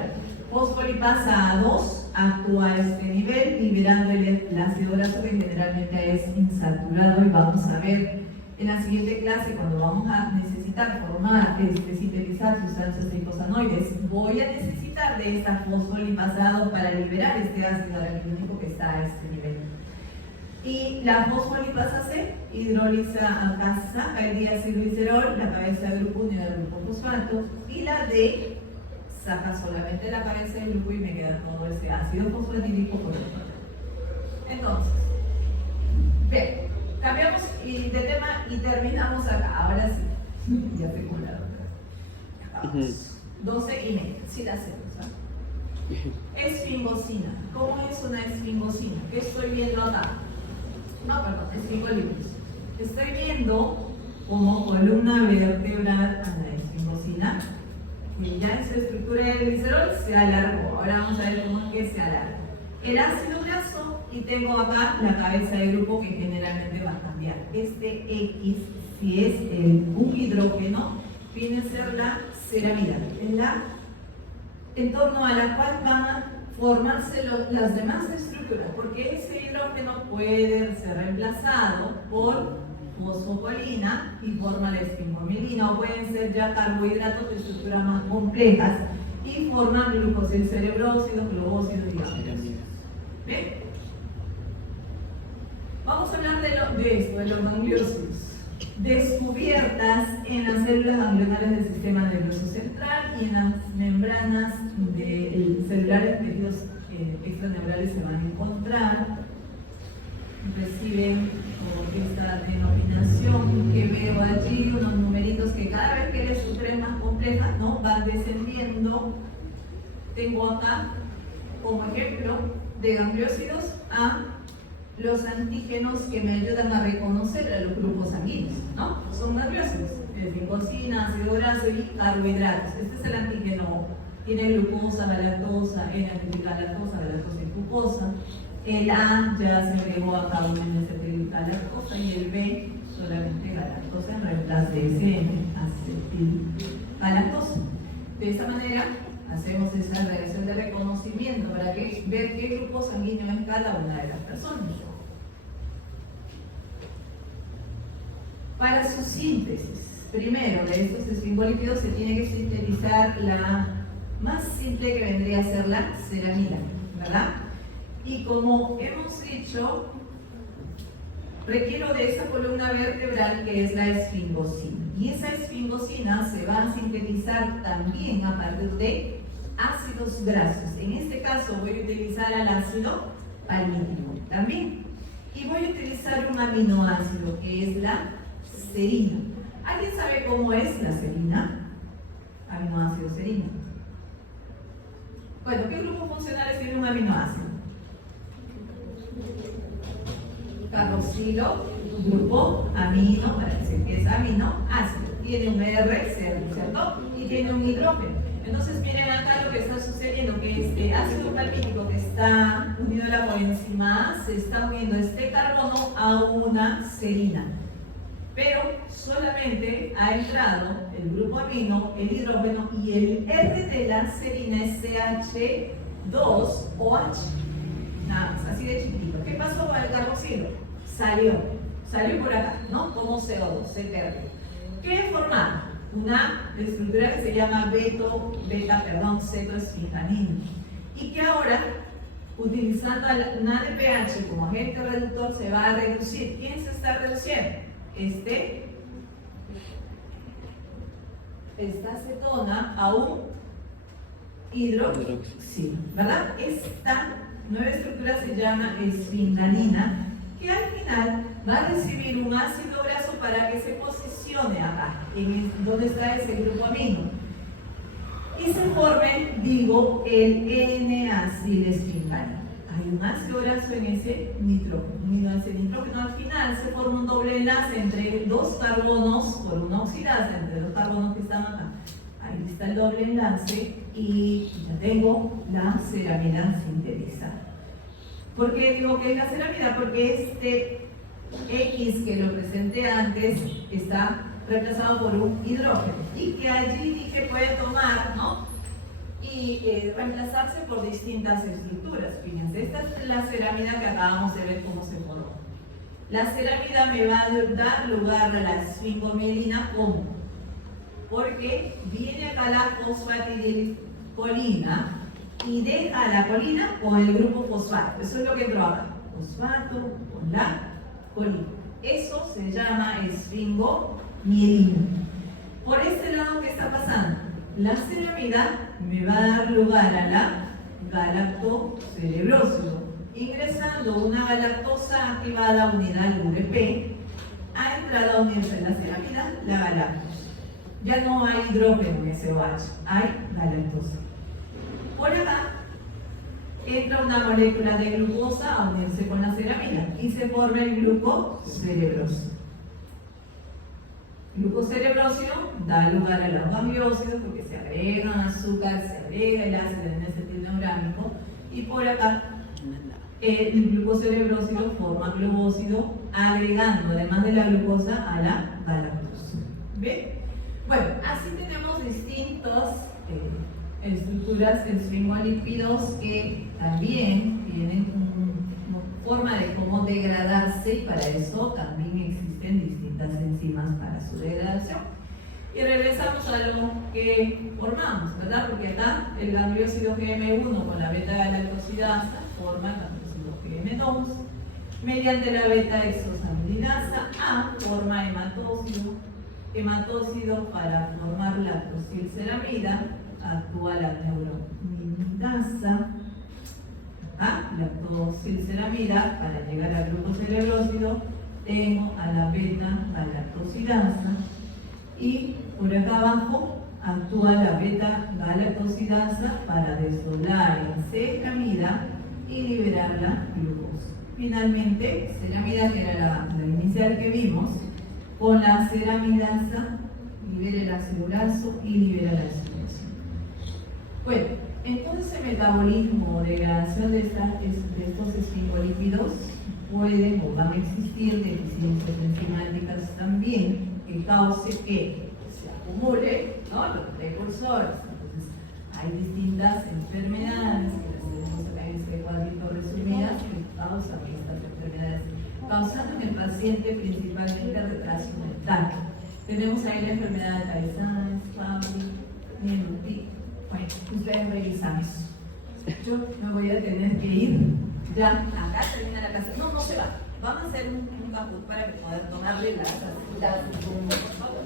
Fosfolipasa A2 actúa a este nivel, liberando el ácido graso, que generalmente es insaturado, y vamos a ver en la siguiente clase, cuando vamos a necesitar formar, sintetizar sustancias tricosanoides, voy a necesitar de esta fosfolipasa A2 para liberar este ácido araquidónico que está a este nivel. Y la fosfolipasa C hidroliza acá, saca el diacilglicerol, la cabeza del grupo unida al grupo fosfato, y la D saca solamente la cabeza del grupo y me queda todo ese ácido fosfatídico por el otro lado. Entonces, bien, cambiamos de tema y terminamos acá. Ahora sí, ya fui con la otra. Acabamos. 12:30, sí la hacemos, ¿ah? Esfingosina. ¿Cómo es una esfingosina? ¿Qué estoy viendo acá? No, perdón, esfingolimus. Estoy viendo como columna vertebral a la esfingosina. Y ya en su estructura del glicerol se alargó. Ahora vamos a ver cómo es que se alarga. El ácido graso, y tengo acá la cabeza de grupo que generalmente va a cambiar. Este X, si es un hidrógeno, viene a ser la ceramida, en torno a la cual van a formarse las demás estructuras, porque ese hidrógeno puede ser reemplazado por fosfocolina y forma la esfingomielina, o pueden ser ya carbohidratos de estructuras más complejas y forman glucosil cerebrósidos, globósidos y gangliosidos. ¿Bien? Vamos a hablar de los gangliósidos, descubiertas en las células ganglionales del sistema nervioso central y en las membranas celulares tejidos extraneurales se van a encontrar. Reciben esta denominación que veo allí, unos numeritos que cada vez que la estructura es más compleja, ¿no?, van descendiendo. Tengo acá como ejemplo de gangliósidos a los antígenos que me ayudan a reconocer a los grupos sanguíneos, ¿no? Son gangliósidos, glicosina, ácido graso y carbohidratos. Este es el antígeno, tiene glucosa, galactosa, N-acetilgalactosa, galactosa y glucosa. El A ya se agregó a cada una de N-acetilgalactosa y el B solamente galactosa en reemplazo de ese N-acetilgalactosa. De esta manera hacemos esa relación de reconocimiento para ver qué grupo sanguíneo es cada una de las personas. Para su síntesis, primero de estos esfingolípidos se tiene que sintetizar la más simple, que vendría a ser la ceramida, ¿verdad? Y como hemos dicho, requiero de esa columna vertebral que es la esfingosina. Y esa esfingosina se va a sintetizar también a partir de ácidos grasos. En este caso voy a utilizar el ácido palmítico también. Y voy a utilizar un aminoácido que es la serina. ¿Alguien sabe cómo es la serina? Aminoácido serina. Bueno, ¿qué grupos funcionales tiene un aminoácido? Carboxilo, grupo amino, para decir que es aminoácido. Tiene un R, ¿cierto? Y tiene un hidrógeno. Entonces miren acá lo que está sucediendo, que este ácido palmítico que está unido a la coenzima A se está uniendo este carbono a una serina. Pero solamente ha entrado el grupo amino, el hidrógeno, y el R de la serina es CH2OH. Nada más, así de chiquitito. ¿Qué pasó con el carboxilo? Salió por acá, ¿no? Como CO2, se perdió. ¿Qué formaba? Una estructura que se llama cetoesfinganina. Y que ahora, utilizando un ADPH como agente reductor, se va a reducir. ¿Quién se está reduciendo? Esta cetona a un hidroxilo, ¿verdad? Esta nueva estructura se llama esfinganina, que al final va a recibir un ácido graso para que se posicione acá, donde está ese grupo amino, y se forme, digo, el N-acilesfinganina. Hay un ácido graso en ese nitrógeno. Ese nitrógeno al final se forma un doble enlace entre dos carbonos por una oxidasa, entre dos carbonos que están acá. Ahí está el doble enlace y ya tengo la ceramida sintetizada. ¿Por qué digo que es la ceramida? Porque este X que lo presenté antes está reemplazado por un hidrógeno y que allí dije puede tomar, ¿no?, y reemplazarse por distintas estructuras. Fíjense, esta es la ceramida que acabamos de ver cómo se formó. La ceramida me va a dar lugar a la esfingomielina. ¿Cómo? Porque viene acá la fosfatidilcolina y deja la colina con el grupo fosfato. Eso es lo que entró acá. Fosfato con la colina. Eso se llama esfingomielina. Por este lado, ¿qué está pasando? La ceramida me va a dar lugar a la galactocerebrósido, ingresando una galactosa activada unida al URP, ha entrado a unirse la ceramida, la galactosa. Ya no hay hidrógeno en SOH, hay galactosa. Por acá entra una molécula de glucosa a unirse con la ceramida y se forma el glucocerebrósido. Glucocerebrósido da lugar a los gangliósidos porque se agregan azúcar, se agrega el ácido N-acetilneurámico y por acá el glucocerebrósido forma globósido agregando además de la glucosa a la galactosa. ¿Bien? Bueno, así tenemos distintas esfingolípidos que también tienen una forma de cómo degradarse, y para eso también existen distintas enzimas para su degradación. Y regresamos a lo que formamos, ¿verdad? Porque acá el gangliósido GM1 con la beta-galactosidasa forma el gangliósido GM2. Mediante la beta-exosaminidasa A forma hematócido. Hematócido para formar lactosilceramida actúa la neurominidasa. Lactosilceramida para llegar al glucocerebrósido tengo a la beta-galactosidasa. Y por acá abajo actúa la beta-galactosidasa para desdoblar en ceramida y liberar la glucosa. Finalmente, ceramida, que era la inicial que vimos, con la ceramidasa libera el ácido graso y libera la acidosis. Bueno, entonces el metabolismo o degradación de estos esfingolípidos pueden o van a existir deficiencias enzimáticas también que cause que se acumule, ¿no?, los precursores. Entonces, hay distintas enfermedades que las tenemos acá en este cuadrito resumidas que causan estas enfermedades, causando en el paciente principalmente retraso mental. Tenemos ahí la enfermedad de Tay-Sachs, Fabry, Niemann-Pick. Bueno, ustedes revisan eso. Yo me voy a tener que ir. Ya, acá termina la clase. No, no se va. Vamos a hacer un caput para poder tomarle las por favor.